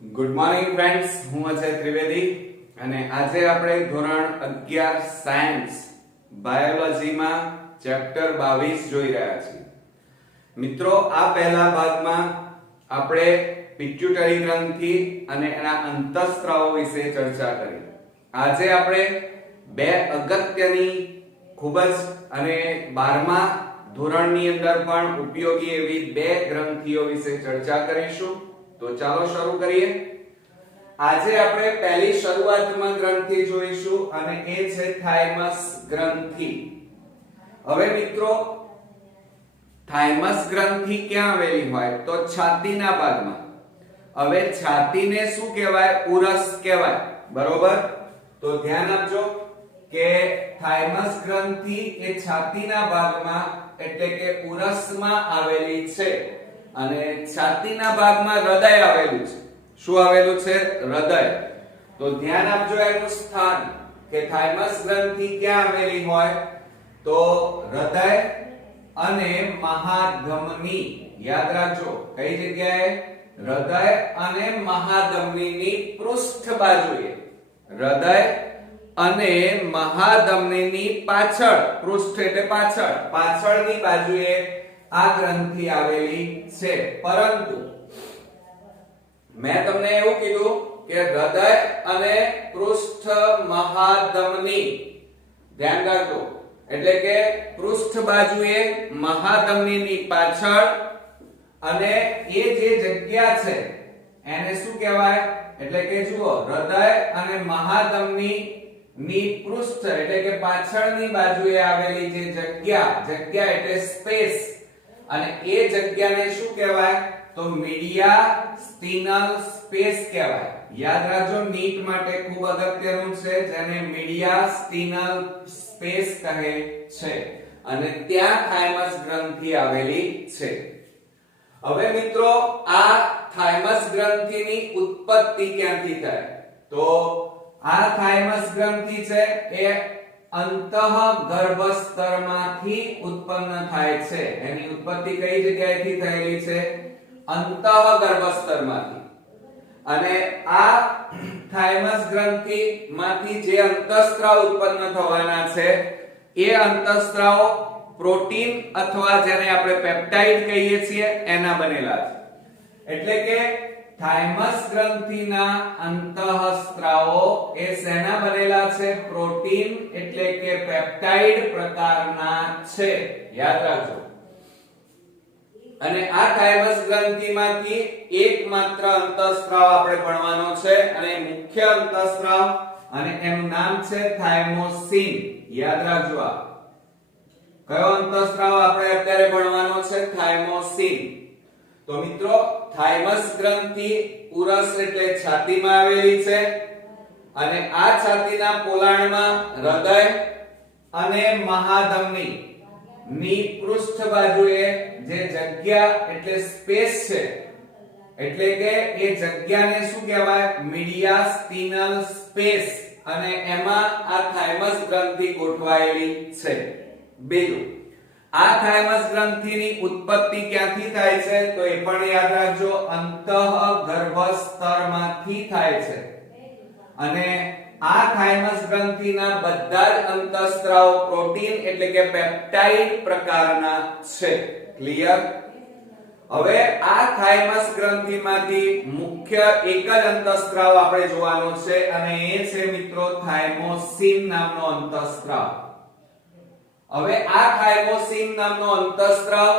Good morning friends, હું અજય ત્રિવેદી અને આજે આપણે ધોરણ 11 સાયન્સ બાયોલોજીમાં ચેપ્ટર 22 જોઈ રહ્યા છીએ. મિત્રો, આ પહેલા ભાગમાં આપણે પિટ્યુટરી ગ્રંથિ અને એના અંતઃસ્ત્રાવો વિશે ચર્ચા કરી. આજે આપણે બે અગત્યની ખૂબ જ અને 12મા ધોરણની અંદર પણ ઉપયોગી એવી બે ગ્રંથિઓ વિશે ચર્ચા કરીશું. તો ચાલો શરૂ કરીએ. આજે આપણે પહેલી શરૂઆતમાં ગ્રંથિ જોઈશું અને એ છે થાઇમસ ગ્રંથિ. હવે મિત્રો, થાઇમસ ગ્રંથિ ક્યાં આવેલી હોય? તો છાતીના ભાગમાં. હવે છાતીને શું કહેવાય? ઉરસ કહેવાય. બરોબર? તો ધ્યાન આપજો કે થાઇમસ ગ્રંથિ એ છાતીના ભાગમાં એટલે કે ઉરસમાં આવેલી છે અને છાતીના ભાગમાં હૃદય આવેલું છે. શું આવેલું છે? હૃદય. તો ધ્યાન આપજો એનું સ્થાન કે થાઇમસ ગ્રંથિ ક્યાં આવેલી હોય? તો હૃદય અને મહાધમની. યાદ રાખજો કઈ જગ્યાએ? હૃદય અને મહાધમનીની પૃષ્ઠ બાજુએ. હૃદય અને મહાધમનીની પાછળ. પૃષ્ઠ એટલે પાછળ. પાછળની બાજુએ આ ગ્રંથિ આવેલી છે. પરંતુ મેં તમને એવું કીધું કે હૃદય અને પૃષ્ઠ મહાધમની. ધ્યાન રાખજો. એટલે કે પૃષ્ઠ બાજુએ મહાધમનીની પાછળ અને એ જે જગ્યા છે એને શું કહેવાય? એટલે કે જુઓ, હૃદય અને મહાધમની ની પૃષ્ઠ એટલે કે પાછળની બાજુએ આવેલી જે જગ્યા એટલે સ્પેસ, અને એ જગ્યાને શું કહેવાય? તો મીડિયાસ્ટિનલ સ્પેસ કહેવાય. યાદ રાખજો, નીટ માટે ખૂબ અગત્યનું છે, જેને મીડિયાસ્ટિનલ સ્પેસ કહે છે. અને ત્યાં થાઇમસ ગ્રંથિ આવેલી છે. હવે મિત્રો, આ થાઇમસ ગ્રંથિની ઉત્પત્તિ ક્યાંથી થાય? તો આ થાઇમસ ગ્રંથિ છે એ અંતઃગર્ભસ્તરમાંથી ઉત્પન્ન થાય છે. એની ઉત્પત્તિ કઈ જગ્યાએથી થયેલી છે? અંતઃગર્ભસ્તરમાંથી. અને આ થાઇમસ ગ્રંથિમાંથી જે અંતઃસ્ત્રાવ ઉત્પન્ન થવાના છે એ અંતઃસ્ત્રાવ પ્રોટીન અથવા જેને આપણે પેપ્ટાઇડ કહીએ છીએ એના બનેલા છે. એટલે કે થાઇમસ ગ્રંથિના અંતઃસ્ત્રાવો એ શેના બનેલા છે? પ્રોટીન એટલે કે પેપ્ટાઇડ પ્રકારના છે. યાદ રાખજો. અને આ થાઇમસ ગ્રંથિમાંથી એકમાત્ર અંતઃસ્ત્રાવ આપણે ભણવાનો છે અને મુખ્ય અંતઃસ્ત્રાવ, અને એનું નામ છે થાઇમોસિન. યાદ રાખજો. આ કયો અંતઃસ્ત્રાવ આપણે અત્યારે ભણવાનો છે? થાઇમોસિન. તો મિત્રો, થાઇમસ ગ્રંથિ ઉરસ એટલે છાતીમાં આવેલી છે અને આ છાતીના પોલાણમાં હૃદય અને મહાધમની ની પૃષ્ઠ બાજુએ જે જગ્યા એટલે સ્પેસ છે, એટલે કે એ જગ્યાને શું કહેવાય? મીડિયાસ્ટિનલ સ્પેસ. અને એમાં આ થાઇમસ ગ્રંથિ ગોઠવાયેલી છે. બીજું, આ થાઇમસ ગ્રંથિની ઉત્પત્તિ ક્યાંથી થાય છે? તો એ પણ યાદ રાખજો, અંતઃગર્ભસ્તરમાંથી થાય છે. અને આ થાઇમસ ગ્રંથિના બધા જ અંતઃસ્ત્રાવો પ્રોટીન એટલે કે પેપ્ટાઇડ પ્રકારના છે. ક્લિયર? હવે આ થાઇમસ ગ્રંથિમાંથી મુખ્ય એક જ અંતઃસ્ત્રાવ આપણે જોવાનો છે અને એ છે મિત્રો થાઇમોસિન નામનો અંતઃસ્ત્રાવ. હવે આ થાઇમોસિન નામનો અંતઃસ્ત્રાવ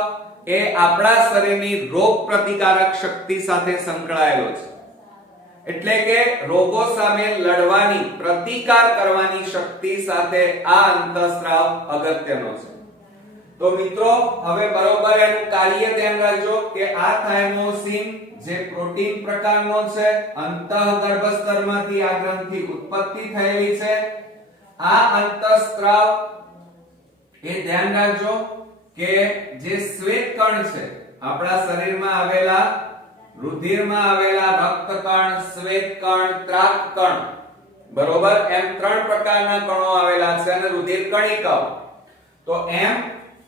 એ આપણા શરીરની રોગ પ્રતિકારક શક્તિ સાથે સંકળાયેલો છે. એટલે કે રોગો સામે લડવાની, પ્રતિકાર કરવાની શક્તિ સાથે આ અંતઃસ્ત્રાવ અગત્યનો છે. તો મિત્રો, હવે બરોબર એનું કાર્ય ધ્યાન રાખજો કે આ થાઇમોસિન જે પ્રોટીન પ્રકારનો છે, અંતઃગર્ભસ્તરમાંથી આ ગ્રંથિ ઉત્પત્તિ થયેલી છે. આ અંતઃસ્ત્રાવ એ ધ્યાન રાખજો કે જે શ્વેત કણ છે આપણા શરીરમાં આવેલા, રુધિરમાં આવેલા રક્તકણ, શ્વેત કણ, ત્રાક કણ, બરોબર, એમ ત્રણ પ્રકારના કણો આવેલા છે અને રુધિર કણિકાઓ. તો એમ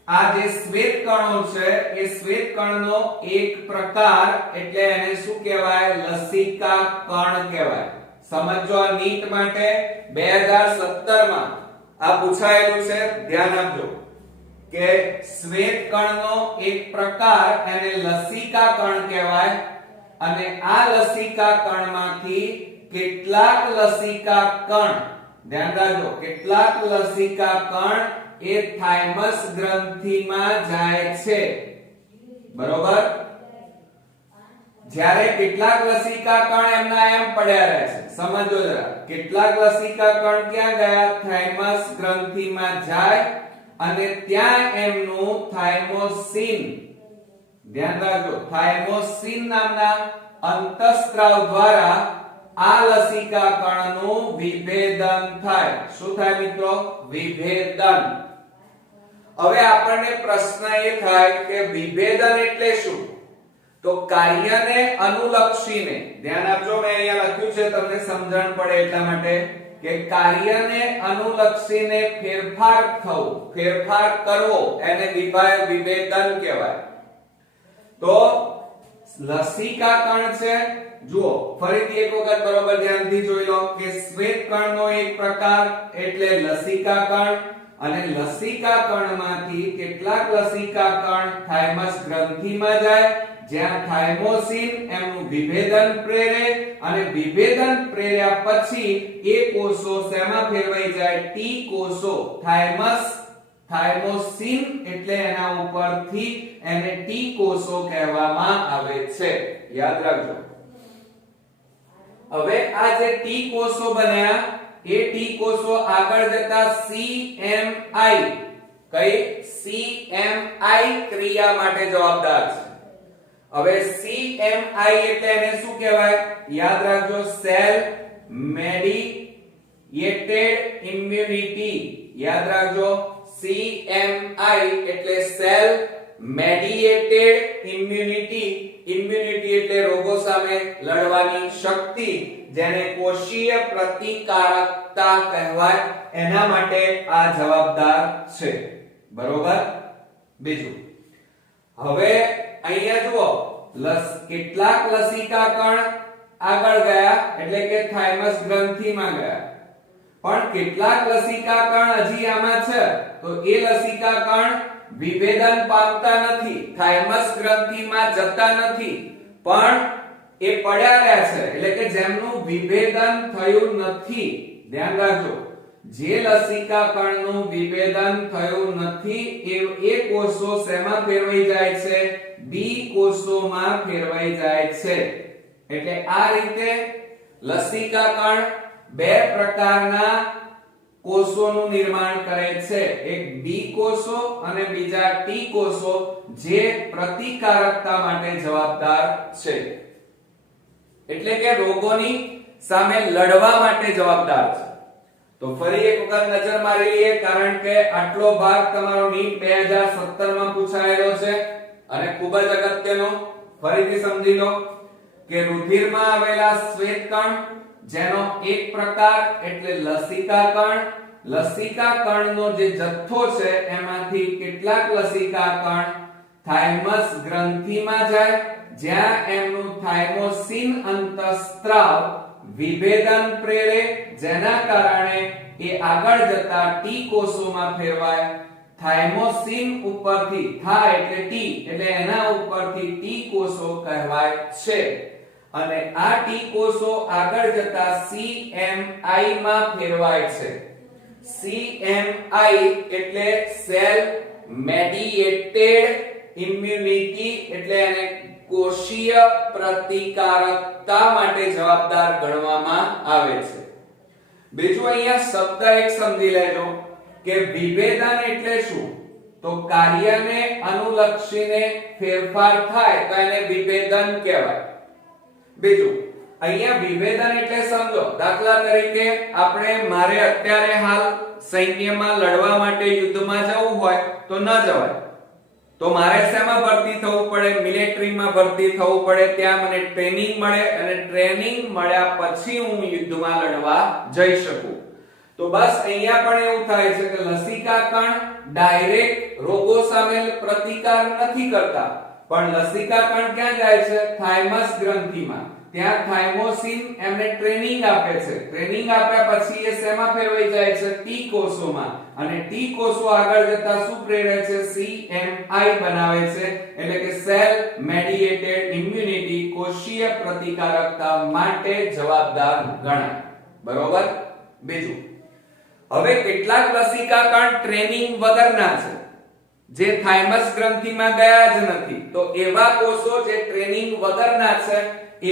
આ જે શ્વેત કણો છે એ શ્વેત કણનો એક પ્રકાર એટલે એને શું કહેવાય? લસિકા કણ કહેવાય. સમજો આ નીટ માટે 2017 માં આ પૂછાયેલું છે, ધ્યાન આપજો કે શ્વેત કણનો એક પ્રકાર એને લસિકા કણ કહેવાય અને આ લસિકા કણમાંથી કેટલાક લસિકા કણ, ધ્યાન રાખજો, કેટલાક લસિકા કણ એ થાઇમસ ગ્રંથિમાં જાય છે. બરોબર? જ્યારે કેટલાક લસિકા કણ એમના એમ પડ્યા રહે છે. સમજો જરા, કેટલાક લસિકા કણ ક્યાં ગયા? થાઇમસ ગ્રંથિમાં જાય અને ત્યાં એમનું થાઇમોસિન, ધ્યાન રાખજો, થાઇમોસિન નામના અંતઃસ્ત્રાવ દ્વારા આ લસિકા કણનું વિભેદન થાય. શું થાય મિત્રો? વિભેદન. હવે આપણને પ્રશ્ન એ થાય કે વિભેદન એટલે શું? તો કાર્યને અનુલક્ષીને, ધ્યાન આપજો, મેં અહીંયા લખ્યું છે તમને સમજણ પડે એટલા માટે કે કાર્યને અનુલક્ષીને ફેરફાર થવું, ફેરફાર કરવો એને વિભેદન કહેવાય. તો લસિકા કણ છે, જુઓ ફરીથી એક વખત બરોબર ધ્યાનથી જોઈ લો કે શ્વેત કણનો એક પ્રકાર એટલે લસિકા કણ અને લસિકા કણમાંથી કેટલાક લસિકા કણ થાઇમસ ગ્રંથિમાં જાય જ્યાં થાઇમોસિન એમનું વિભેદન પ્રેરે અને વિભેદન પ્રેર્યા પછી એ કોષો શેમાં ફેરવાઈ જાય? ટી કોષો. થાઇમોસિન એટલે એના ઉપરથી એને ટી કોષો કહેવામાં આવે છે. યાદ રાખજો. હવે આ જે ટી કોષો બન્યા એ ટી કોષો આગળ જતા CMI, કઈ? CMI ક્રિયા માટે જવાબદાર છે. હવે CMI એટલે એને શું કહેવાય? યાદ રાખજો, સેલ મેડિએટેડ ઇમ્યુનિટી. યાદ રાખજો, CMI એટલે સેલ મેડિએટેડ ઇમ્યુનિટી. ઇમ્યુનિટી એટલે રોગો સામે લડવાની શક્તિ, જેને કોષીય પ્રતિકારકતા કહેવાય, એના માટે આ જવાબદાર છે. બરોબર? બીજું, હવે અહીંયા જુઓ, કેટલાક લસિકા કણ આગળ ગયા એટલે કે થાઇમસ ગ્રંથિમાં ગયા, પણ કેટલાક લસિકા કણ હજી આમાં છે તો એ લસિકા કણ વિભેદન પામતા નથી, થાઇમસ ગ્રંથિમાં જતા નથી, પણ એ પડ્યા રહ્યા છે એટલે કે જેમનું વિભેદન થયું નથી. ધ્યાન રાખજો, જે લસિકા કણનું વિભેદન થયું નથી એ કોષો શેમાં ફેરવાઈ જાય છે? બી કોષોમાં ફેરવાઈ જાય છે. એટલે આ રીતે લસિકા કણ બે પ્રકારના કોષોનું નિર્માણ કરે છે, એક બી કોષો અને બીજા ટી કોષો, જે પ્રતિકારકતા માટે જવાબદાર છે, એટલે કે રોગોની સામે લડવા માટે જવાબદાર છે. તો ફરી એક વખત નજર મારી લઈએ, કારણ કે આટલો ભાગ તમારો નીટ 2017 માં પૂછાયેલો છે અને ખૂબ જ અગત્યનો. ફરીથી સમજી લો કે રુધિરમાં આવેલા શ્વેત કણ જેનો એક પ્રકાર એટલે લસિકા કણ, લસિકા કણનો જે જથ્થો છે એમાંથી કેટલાક લસિકા કણ થાઇમસ ગ્રંથિમાં જાય જ્યાં એમનું થાઇમોસિન અંતઃસ્ત્રાવ વિભેદન પ્રેરે, જેના કારણે એ આગળ જતા ટી કોષોમાં ફેરવાય. થાઇમોસિન ઉપરથી થા એટલે ટી એટલે એના ઉપરથી ટી કોષો કહેવાય છે અને આ ટી કોષો આગળ જતા CMI માં ફેરવાય છે. CMI એટલે સેલ મેડિએટેડ ઇમ્યુનિટી એટલે એને કોષીય પ્રતિકારકતા માટે જવાબદાર ગણવામાં આવે છે. બીજું અહીંયા શબ્દ એક સમજી લેજો કે વિભેદન એટલે શું? તો કાર્યને અનુલક્ષીને ફેરફાર થાય તો એને વિભેદન કહેવાય. બીજું, અહીંયા વિભેદન એટલે સમજો, દાખલા તરીકે મારે અત્યારે હાલ સૈન્યમાં લડવા માટે યુદ્ધમાં જવું હોય તો ન જવાય, તો મારે શેમાં ભરતી થવું પડે? મિલિટરીમાં ભરતી થવું પડે. ત્યાં મને ટ્રેનિંગ મળે અને ટ્રેનિંગ મળ્યા પછી હું યુદ્ધમાં લડવા જઈ શકું. તો બસ અહીંયા પણ એવું થાય છે કે લસિકા કણ ડાયરેક્ટ રોગો સામે પ્રતિકાર નથી કરતા, પણ લસિકા કણ ક્યાં જાય છે? થાઇમસ ગ્રંથિમાં. ત્યાં થાઇમોસિન એમને ટ્રેનિંગ આપે છે. ટ્રેનિંગ આપ્યા પછી એ શેમાં ફેરવાઈ જાય છે? ટી કોષોમાં. અને ટી કોષો આગળ જતા શું પ્રેરે છે? CMI બનાવે છે, એટલે કે સેલ મેડિએટેડ ઇમ્યુનિટી, કોષીય પ્રતિકારકતા માટે જવાબદાર ગણાય. બરોબર? બીજું, હવે કેટલાક લસિકા કણ ટ્રેનિંગ વગરના છે, જે થાઇમસ ગ્રંથિમાં ગયા જ નથી. તો એવા કોષો જે ટ્રેનિંગ વગરના છે,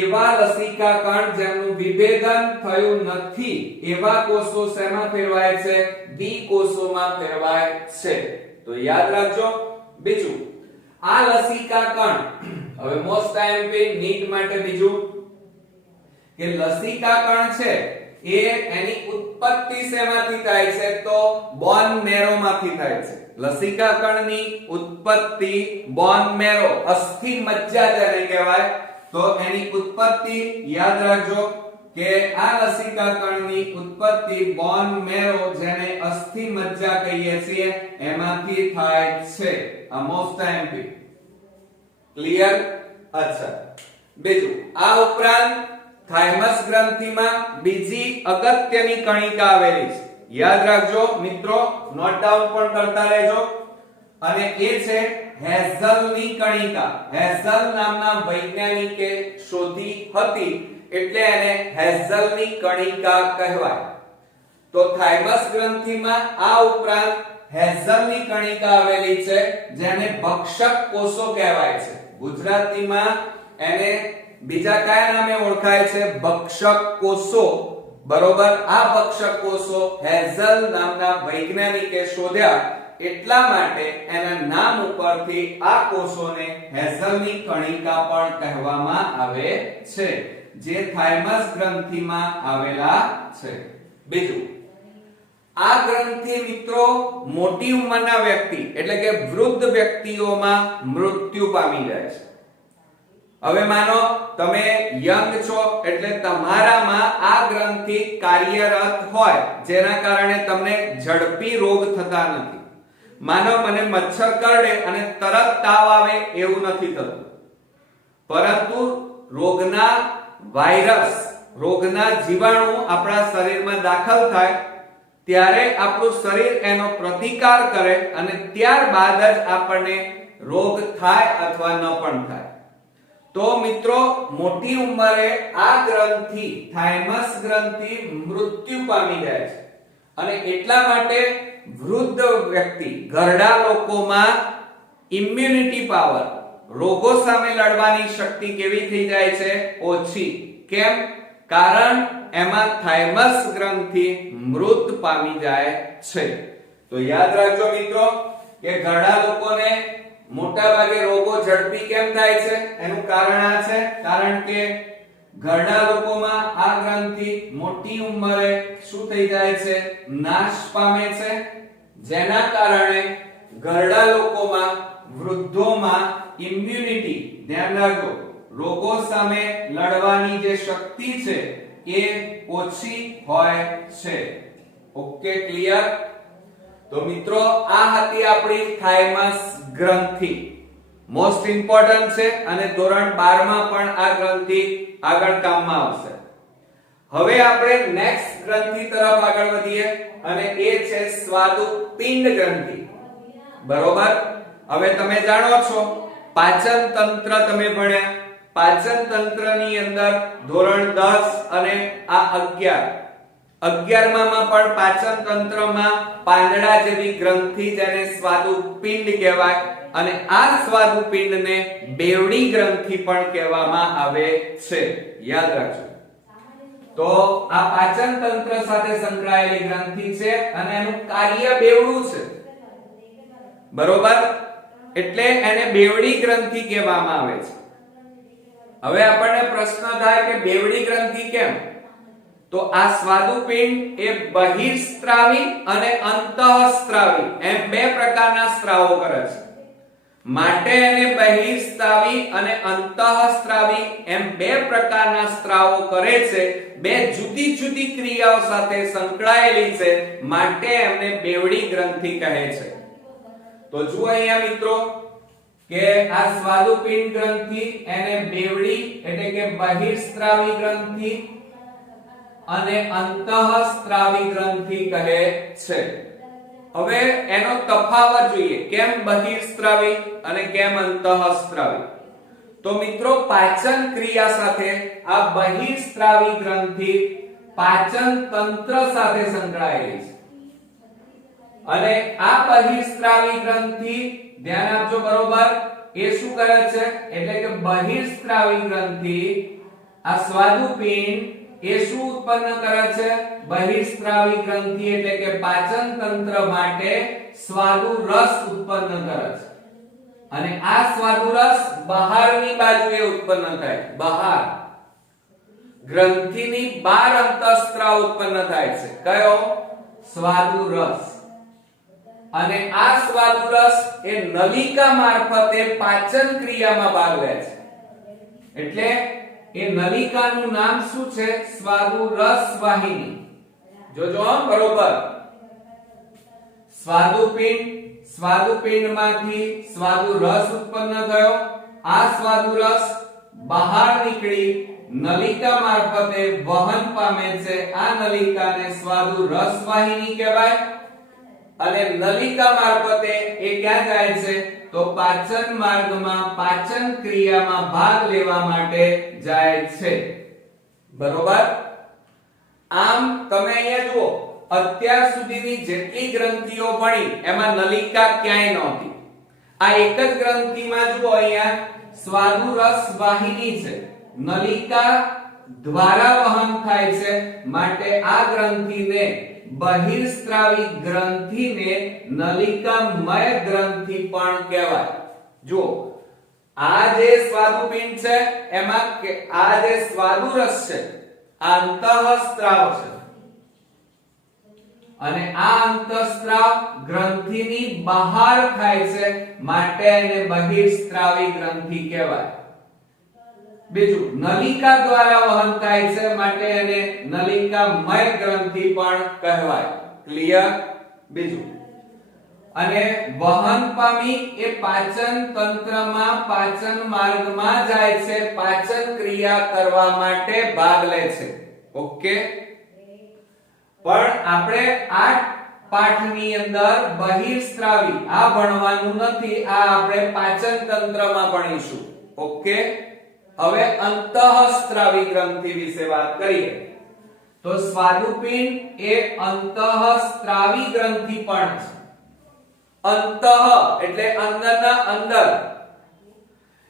એવા લસિકા કણ જેમનું વિભેદન થયું નથી, એવા કોષો શેમાં ફેરવાય છે? ડી કોષોમાં ફેરવાય છે. તો યાદ રાખજો. બીજું, આ લસિકા કણ, હવે મોસ્ટ આઈએમપી નીટ માટે બીજું કે લસિકા કણ છે એ એની ઉત્પત્તિ શેમાંથી થાય છે? તો બોન મેરો માંથી થાય છે. લસિકા કણની ઉત્પત્તિ બોન મેરો, અસ્થિ મજ્જા જેને કહેવાય, તો એની ઉત્પત્તિ યાદ રાખજો કે આ લસિકા કણની ઉત્પત્તિ બોન મેરો, જેને અસ્થિ મજ્જા કહીએ છીએ, એમાંથી થાય છે. આ મોસ્ટ આઈએમપી. ક્લિયર? અચ્છા. બીજું, આ ઉપરાંત થાઇમસ ગ્રંથિમાં બીજી અગત્યની કણિકા આવેલી છે. યાદ રાખજો મિત્રો, નોટ ડાઉન પણ કરતા રહેજો. અને એ છે હેઝલની કણિકા. હેઝલ નામના વૈજ્ઞાનિકે શોધી હતી, એટલે એને હેઝલની કણિકા કહેવાય. તો થાઇમસ ગ્રંથિમાં આ ઉપરાંત હેઝલની કણિકા આવેલી છે, જેને ભક્ષક કોષો કહેવાય છે. ગુજરાતીમાં એને બીજા કયા નામે ઓળખાય છે? ભક્ષક કોષો. બરોબર? આ ભક્ષક કોષો હેઝલ નામના વૈજ્ઞાનિકે શોધ્યા, એટલા માટે એના નામ ઉપરથી આ કોષોને હેઝલની કણિકા પણ કહેવામાં આવે છે, જે થાઇમસ ગ્રંથિમાં આવેલા છે. બીજું, આ ગ્રંથિ મિત્રો મોટી ઉંમરના વ્યક્તિ એટલે કે વૃદ્ધ વ્યક્તિઓમાં મૃત્યુ પામી જાય છે. હવે માનો તમે યંગ છો, એટલે તમારામાં આ ગ્રંથિ કાર્યરત હોય, જેના કારણે તમને ઝડપી રોગ થતા નથી. માનો મને મચ્છર કરડે અને તરત તાવ આવે એવું નથી થતું, પરંતુ રોગના વાયરસ, રોગના જીવાણુ આપણા શરીરમાં દાખલ થાય ત્યારે આપણું શરીર એનો પ્રતિકાર કરે અને ત્યારબાદ જ આપણને રોગ થાય અથવા ન પણ થાય. તો મિત્રો મોટી ઉંમરે આ ગ્રંથિ, થાઇમસ ગ્રંથિ મૃત્યુ પામી જાય છે. અને એટલા માટે વૃદ્ધ વ્યક્તિ, ઘરડા લોકોમાં ઇમ્યુનિટી પાવર, રોગો સામે લડવાની શક્તિ કેવી થઈ જાય છે? ઓછી. કેમ? કારણ એમાં થાઇમસ ગ્રંથિ મૃત પામી જાય છે. તો યાદ રાખજો મિત્રો કે ઘરડા લોકોને મોટા ભાગે રોગો ઝડપી કેમ થાય છે? એનું કારણ આ છે, કારણ કે ઘરડા લોકોમાં આ ગ્રંથિ મોટી ઉંમરે શું થઈ જાય છે? નાશ પામે છે, જેના કારણે ઘરડા લોકોમાં, વૃદ્ધોમાં ઇમ્યુનિટી, ધ્યાન રાખજો, રોગો સામે લડવાની જે શક્તિ છે એ ઓછી હોય છે. Okay, clear? તો મિત્રો આ હતી આપણી થાઇમસ ગ્રંથિ. મોસ્ટ ઇમ્પોર્ટન્ટ છે અને ધોરણ 12 માં પણ આ ગ્રંથિ આગળ કામમાં આવશે. હવે આપણે નેક્સ્ટ ગ્રંથિ તરફ આગળ વધીએ અને એ છે સ્વાદુપિંડ ગ્રંથિ. બરોબર? હવે તમે જાણો છો પાચન તંત્ર તમે ભણ્યા. પાચન તંત્રની અંદર ધોરણ 10 અને આ 11માં પણ પાચન તંત્રમાં પાંદડા જેવી ગ્રંથિ, જેને સ્વાદુપિંડ કહેવાય, અને આ સ્વાદુપિંડને બેવડી ગ્રંથિ પણ કહેવામાં આવે છે. યાદ રાખજો. તો આ પાચન તંત્ર સાથે સંકળાયેલી ગ્રંથિ છે અને એનું કાર્ય બેવડું છે. બરોબર? એટલે એને બેવડી ગ્રંથિ કહેવામાં આવે છે. હવે આપણને પ્રશ્ન થાય કે બેવડી ગ્રંથિ કેમ? તો આ સ્વાદુપિંડ એ બહિર્સ્ત્રાવી અને અંતઃસ્ત્રાવી એમ બે પ્રકારના સ્ત્રાવો કરે છે. માટે એને બહિર્સ્ત્રાવી અને અંતઃસ્ત્રાવી એમ બે પ્રકારના સ્ત્રાવો કરે છે. બે જુદી જુદી ક્રિયાઓ સાથે સંકળાયેલી છે, માટે એમને બેવડી ગ્રંથિ કહે છે. તો જુઓ અહીંયા મિત્રો કે આ સ્વાદુપિંડ ગ્રંથિ એને બેવડી એટલે કે બહિર્સ્ત્રાવી ગ્રંથિ અને અંતઃસ્ત્રાવી ગ્રંથિ કહે છે. હવે એનો તફાવત જોઈએ, કેમ બહિર્સ્ત્રાવી અને કેમ અંતઃસ્ત્રાવી. તો મિત્રો પાચન ક્રિયા સાથે આ બહિર્સ્ત્રાવી ગ્રંથિ પાચન તંત્ર સાથે સંકળાયેલી છે અને આ બહિર્સ્ત્રાવી ગ્રંથિ ધ્યાન આપજો બરોબર, એ શું કરે છે એટલે કે બહિર્સ્ત્રાવી ગ્રંથિ આ સ્વાદુપિંડ એ શું ઉત્પન્ન કરે છે, બહિર્સ્ત્રાવી ગ્રંથિ એટલે કે પાચન તંત્ર માટે સ્વાદુ રસ ઉત્પન્ન કરે છે અને આ સ્વાદુ રસ બહારની બાજુએ ઉત્પન્ન થાય, બહાર ગ્રંથિની બહાર અંતઃસ્ત્રાવ ઉત્પન્ન થાય છે. કયો? સ્વાદુ રસ. અને આ સ્વાદુ રસ એ નલિકા મારફતે પાચન ક્રિયામાં ભાગ લે છે. એટલે એ નલિકાનું નામ શું છે? સ્વાદુ રસ વાહિની. જોજો બરોબર, સ્વાદુપિંડમાંથી સ્વાદુ રસ ઉત્પન્ન થયો. આ સ્વાદુ રસ બહાર નીકળી નલિકા મારફતે વહન પામે છે. આ નલિકાને સ્વાદુ રસ વાહિની કહેવાય અને નલિકા મારફતે એ ક્યાં જાય છે? તો પાચન માર્ગમાં પાચન ક્રિયામાં ભાગ લેવા માટે જાય છે. બરોબર. આમ તમે અહીંયા જુઓ, અત્યાર સુધીની જેટલી ગ્રંથિઓ ભણી એમાં નલિકા ક્યાંય નહોતી. આ એક જ ગ્રંથિમાં જુઓ અહીંયા સ્વાદુ રસ વાહિની છે, નલિકા દ્વારા વહન થાય છે, માટે આ ગ્રંથિને બહિર્સ્ત્રાવી ગ્રંથિને નલિકામય ગ્રંથિ પણ કહેવાય. જો આ જે સ્વાદુપિંડ છે એમાં આ જે સ્વાદુ રસ છે આ અંતઃસ્ત્રાવ છે અને આ અંતઃસ્ત્રાવ ગ્રંથિની બહાર થાય છે, માટે એને બહિર્સ્ત્રાવી ગ્રંથિ કહેવાય. બીજું, નલિકા દ્વારા વહન થાય છે, માટે એને નલિકામય ગ્રંથિ પણ કહેવાય. ક્લિયર? બીજું, અને વહન પામી એ પાચન તંત્રમાં પાચન માર્ગમાં જાય છે, પાચન ક્રિયા કરવા માટે ભાગ લે છે. ઓકે. પણ આપણે આ પાઠની અંદર બહિર્સ્ત્રાવી આ ભણવાનું નથી, આ આપણે પાચન તંત્રમાં ભણીશું. ઓકે. હવે અંતઃસ્ત્રાવી ગ્રંથિ વિશે વાત કરીએ તો સ્વાદુપિંડ એ અંતઃસ્ત્રાવી ગ્રંથિ પણ છે. અંતઃ એટલે અંદરના અંદર,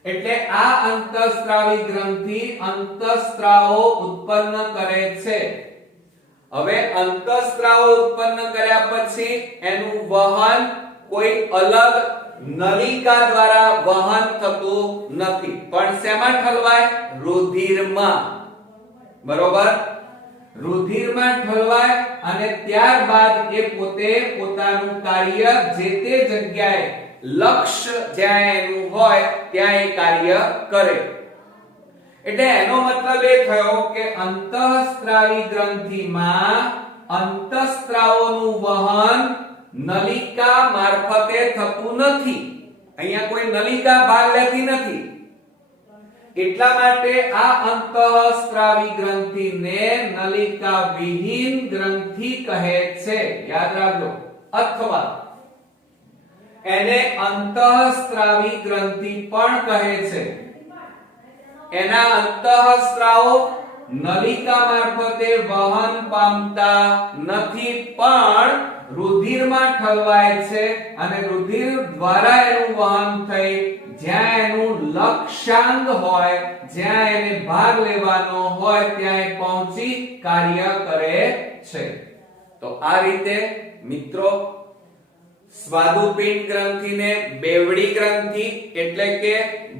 એટલે આ અંતઃસ્ત્રાવી ગ્રંથિ અંતઃસ્ત્રાવો ઉત્પન્ન કરે છે. હવે અંતઃસ્ત્રાવો ઉત્પન્ન કર્યા પછી એનું વહન કોઈ અલગ નલિકા દ્વારા વહન થતું નથી, પણ શેમાં ઠલવાય? રુધિરમાં. બરોબર. રુધિરમાં ઠલવાય અને ત્યારબાદ એ પોતે પોતાનું કાર્ય જે તે જગ્યાએ લક્ષ્ય જ્યાં એનું હોય ત્યાં એ કાર્ય કરે. એટલે એનો મતલબ એ થયો કે અંતઃસ્ત્રાવી ગ્રંથિમાં અંતઃસ્ત્રાવોનું વહન નલિકા મારફતે થતું નથી. અહીંયા કોઈ નલિકા ભાગ લેતી નથી. એટલા માટે આ અંતઃસ્ત્રાવી ગ્રંથિને નલિકા વિહીન ગ્રંથિ કહે છે. યાદ રાખજો. અથવા એને અંતઃસ્ત્રાવી ગ્રંથિ પણ કહે છે. એના અંતઃસ્ત્રાવો નલિકા મારફતે વહન પામતા નથી, પણ રુધિરમાં ઠલવાય છે અને રુધિર દ્વારા એનું વહન થઈ જ્યાં એનું લક્ષ્યાંગ હોય, જ્યાં એને ભાગ લેવાનો હોય ત્યાં એ પહોંચી કાર્ય કરે છે. તો આ રીતે મિત્રો સ્વાદુપિંડ ગ્રંથિને બેવડી ગ્રંથિ એટલે કે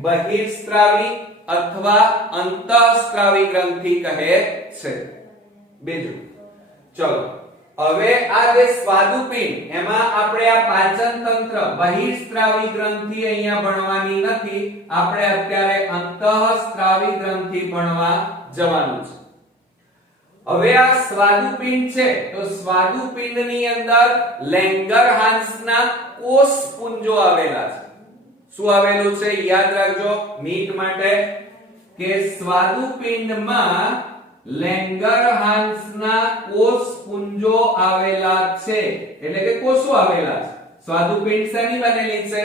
બહિર્સ્ત્રાવી અથવા અંતઃસ્ત્રાવી ગ્રંથિ કહે છે. બીજું, ચલો હવે આ જે સ્વાદુપિંડ એમાં આપણે આ પાચન તંત્ર બહિર્સ્ત્રાવી ગ્રંથિ અહીંયા ભણવાની નથી, આપણે અત્યારે અંતઃસ્ત્રાવી ગ્રંથિ ભણવા જવાનું છે. હવે આ સ્વાદુપિંડ છે તો સ્વાદુપિંડની અંદર લેંગરહાન્સના કોષપુંજો આવેલા છે. શું આવેલું છે યાદ રાખજો નીટ માટે કે સ્વાદુપિંડમાં લેંગરહાન્સના કોષપુંજો આવેલા છે એટલે કે કોષો આવેલા છે. સ્વાદુપિંડ શેની બનેલી છે?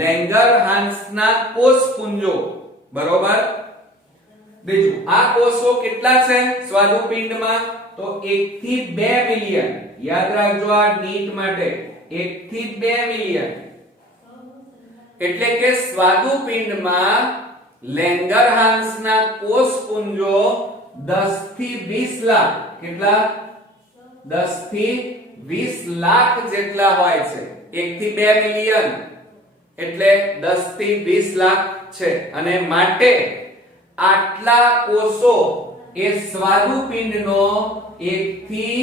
લેંગરહાન્સના કોષપુંજો. બરોબર. બીજું આ કોષો કેટલા છે સ્વાદુપિંડમાં? તો 1 થી 2 મિલિયન. યાદ રાખજો આ નીટ માટે 1 થી 2 મિલિયન. એટલે કે સ્વાદુપિંડમાં લેંગરહાન્સના કોષપુંજો 10 થી 20 લાખ. કેટલા? 10 થી 20 લાખ જેટલા હોય છે. 1 થી 2 મિલિયન એટલે 10 થી 20 લાખ છે. અને માટે આટલા કોષો એ સ્વાદુપિંડનો 1 થી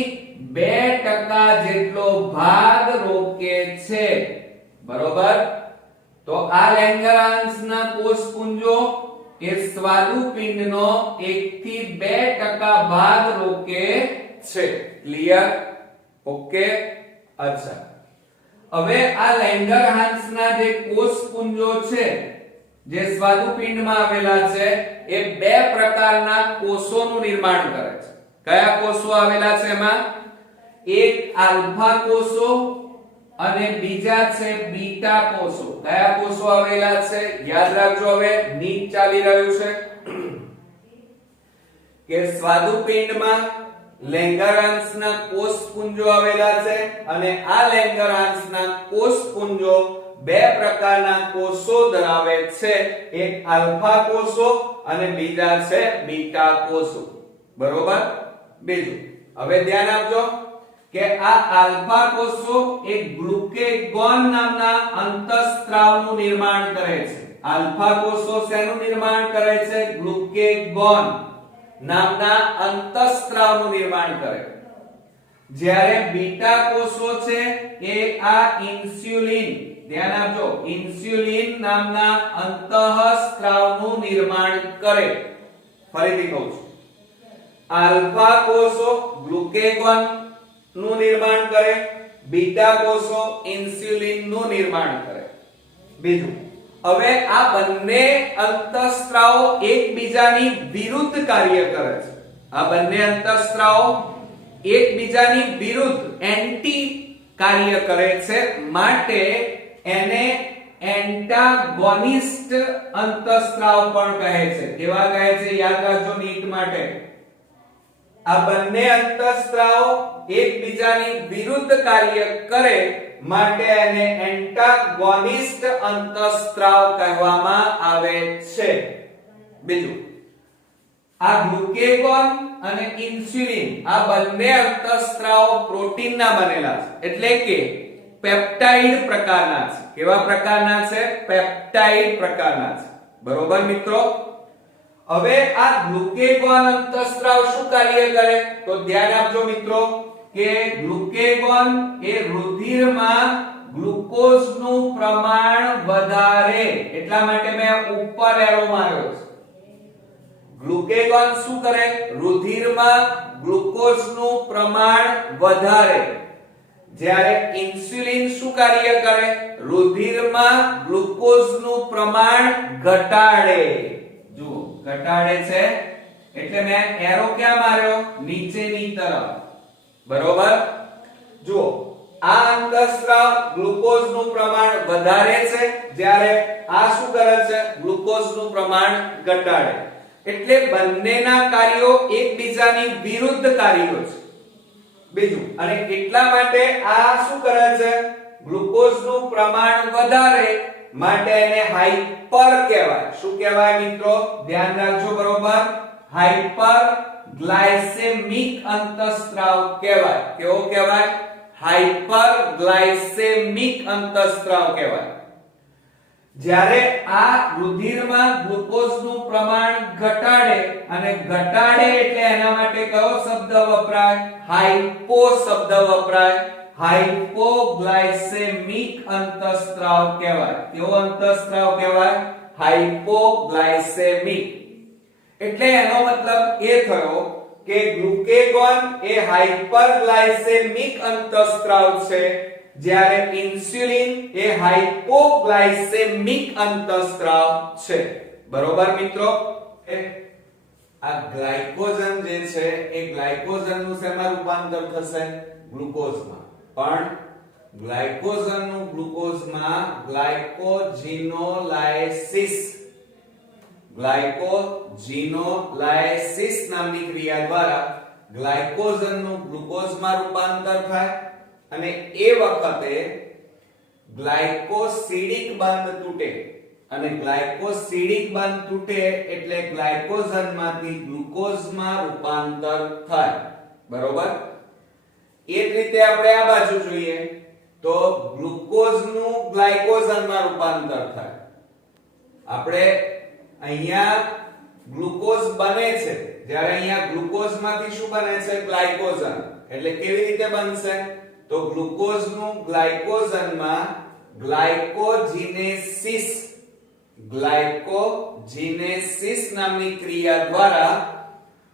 2% જેટલો ભાગ રોકે છે. બરોબર. તો આ લેંગરહાન્સના કોષપુંજો એ સ્વાદુપિંડનો 1 થી 2% ભાગ રોકે છે. ક્લિયર? ઓકે. અચ્છા, હવે આ લેંગરહાન્સના જે કોષપુંજો છે જે સ્વાદુપિંડમાં આવેલા છે એ બે પ્રકારના કોષોનું નિર્માણ કરે છે. કયા કોષો આવેલા છે એમાં? એક આલ્ફા કોષો અને બીજા છે બીટા કોષો. કયા કોષો આવેલા છે યાદ રાખજો. હવે નીટ ચાલી રહ્યું છે કે સ્વાદુપિંડમાં લેંગરહાન્સના કોષપુંજો આવેલા છે અને આ લેંગરહાન્સના કોષપુંજો બે પ્રકારના કોષો ધરાવે છે. એક આલ્ફા કોષો અને બીજા છે બીટા કોષો. બરોબર. બીજું હવે ધ્યાન આપજો કે આ આલ્ફા કોષો એક ગ્લુકેગોન નામના અંતઃસ્ત્રાવનું નિર્માણ કરે છે. આલ્ફા કોષો શેનું નિર્માણ કરે છે? ગ્લુકેગોન નામના અંતઃસ્ત્રાવનું નિર્માણ કરે. જ્યારે બીટા કોષો છે એ આ ઇન્સ્યુલિન, ધ્યાન આપજો, ઇન્સ્યુલિન નામના અંતઃસ્ત્રાવનું નિર્માણ કરે. ફરીથી કહું છું, આલ્ફા કોષો ગ્લુકેગોન નું નિર્માણ કરે, બીટા કોષો ઇન્સ્યુલિન નું નિર્માણ કરે. બીજું, હવે આ બંને અંતઃસ્ત્રાવો એકબીજાની વિરુદ્ધ કાર્ય કરે છે. આ બંને અંતઃસ્ત્રાવો એકબીજાની વિરુદ્ધ એન્ટી કાર્ય કરે છે. માટે એને એન્ટાગોનિસ્ટ અંતઃસ્ત્રાવ પણ કહે છે. કેવા કહે છે યાદ રાખજો નીટ માટે. આ બંને અંતઃસ્ત્રાવો એકબીજાની વિરુદ્ધ કાર્ય કરે માટે એને એન્ટાગોનિસ્ટ અંતઃસ્ત્રાવ કહેવામાં આવે છે. બીજું, આ ગ્લુકેગોન અને ઇન્સ્યુલિન આ બંને અંતઃસ્ત્રાવો પ્રોટીનના બનેલા છે, એટલે કે પેપ્ટાઇડ પ્રકારના છે. કેવા પ્રકારના છે? પેપ્ટાઇડ પ્રકારના છે. બરોબર મિત્રો. હવે આ ગ્લુકેગોન અંતઃસ્ત્રાવ શું કાર્ય કરે? તો ધ્યાન આપજો મિત્રો કે ગ્લુકેગોન એ રુધિરમાં ગ્લુકોઝનું પ્રમાણ વધારે, એટલા માટે મેં ઉપર એરો માર્યો છે. ગ્લુકેગોન શું કરે? રુધિરમાં ગ્લુકોઝનું પ્રમાણ વધારે. જ્યારે ઇન્સ્યુલિન શું કાર્ય કરે? રુધિરમાં ગ્લુકોઝનું પ્રમાણ ઘટાડે. જુઓ, ઘટાડે છે એટલે મેં એરો ક્યાં માર્યો? નીચેની તરફ. બરોબર. જુઓ, આ અંતઃસ્ત્રાવ ગ્લુકોઝનું પ્રમાણ વધારે છે, જ્યારે આ શું કરે છે? ગ્લુકોઝનું પ્રમાણ ઘટાડે. એટલે બંનેના કાર્યો એકબીજાની વિરુદ્ધ કાર્યો છે. બીજું, અને એટલા માટે આ શું કરે છે? ગ્લુકોઝનું પ્રમાણ વધારે માટે એને હાઇપર કહેવાય. શું કહેવાય મિત્રો? ધ્યાન રાખજો. બરોબર. હાઇપર ગ્લાયસેમિક અંતઃસ્ત્રાવ કહેવાય. કેવો કહેવાય? હાઇપર ગ્લાયસેમિક અંતઃસ્ત્રાવ કહેવાય. જ્યારે આ રુધિરમાં ગ્લુકોઝનું પ્રમાણ ઘટાડે, અને ઘટાડે એટલે એના માટે કયો શબ્દ વપરાય? હાઇપો શબ્દ વપરાય. હાઇપોગ્લાયસેમિક અંતઃસ્ત્રાવ કહેવાય. કેવો અંતઃસ્ત્રાવ કહેવાય? હાઇપોગ્લાયસેમિક. એટલે એનો મતલબ એ થયો કે ગ્લુકેગોન એ હાઇપરગ્લાયસેમિક અંતઃસ્ત્રાવ છે, જ્યારે ઇન્સ્યુલિન એ હાઇપોગ્લાયસેમિક અંતઃસ્ત્રાવ છે. બરોબર મિત્રો? આ ગ્લાયકોજન જે છે એ ગ્લાયકોજન નું શેમાં રૂપાંતર થશે? ગ્લુકોઝમાં. પણ ગ્લાયકોજન નું ગ્લુકોઝમાં ગ્લાયકોજિનોલાયસિસ નામની ક્રિયા દ્વારા ગ્લાયકોજન નું ગ્લુકોઝમાં રૂપાંતર થાય અને એ વખતે ગ્લાયકોસિડિક બંધ તૂટે અને ગ્લાયકોસિડિક બંધ તૂટે એટલે ગ્લાયકોજનમાંથી ગ્લુકોઝમાં રૂપાંતર થાય. બરોબર? એ જ રીતે આપણે આ બાજુ જોઈએ તો ગ્લુકોઝનું ગ્લાયકોજનમાં રૂપાંતર થાય. આપણે અહીંયા ગ્લુકોઝ બને છે, જ્યારે અહીંયા ગ્લુકોઝમાંથી શું બને છે? ગ્લાયકોજન. એટલે કેવી રીતે બનશે? તો ગ્લુકોઝનું ગ્લાયકોજનમાં ગ્લાયકોજિનેસિસ નામની ક્રિયા દ્વારા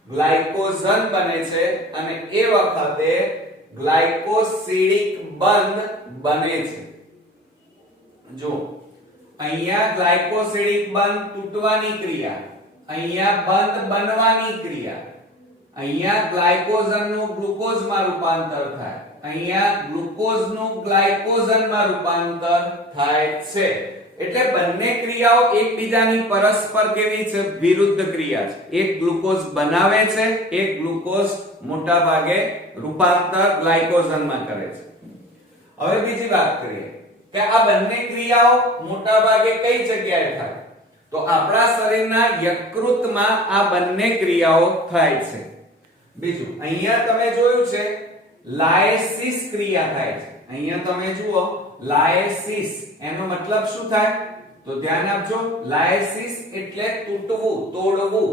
ગ્લાયકોજન બને છે અને એ વખતે ગ્લાયકોસિડિક બંધ બને છે. જો અહીંયા ગ્લાયકોસિડિક બંધ તૂટવાની ક્રિયા, અહીંયા બંધ બનવાની ક્રિયા, અહીંયા ગ્લાયકોજનનું ગ્લુકોઝમાં રૂપાંતર થાય, અહીંયા ગ્લુકોઝનું ગ્લાયકોજનમાં રૂપાંતર થાય છે. એટલે બંને ક્રિયાઓ એકબીજાની પરસ્પર કેવી છે? વિરુદ્ધ ક્રિયા છે. એક ગ્લુકોઝ બનાવે છે, એક ગ્લુકોઝ મોટા ભાગે રૂપાંતર ગ્લાયકોજનમાં કરે છે. હવે બીજી વાત કરીએ કે આ બંને ક્રિયાઓ મોટા ભાગે કઈ જગ્યાએ થાય? તો આપણા શરીરના યકૃતમાં આ બંને ક્રિયાઓ થાય છે. બીજું અહીંયા તમે જોયું છે લાયસિસ ક્રિયા થાય છે. અહીંયા તમે જુઓ લાયસિસ, એનો મતલબ શું થાય? તો ધ્યાન આપજો, લાયસિસ એટલે તૂટવું, તોડવું.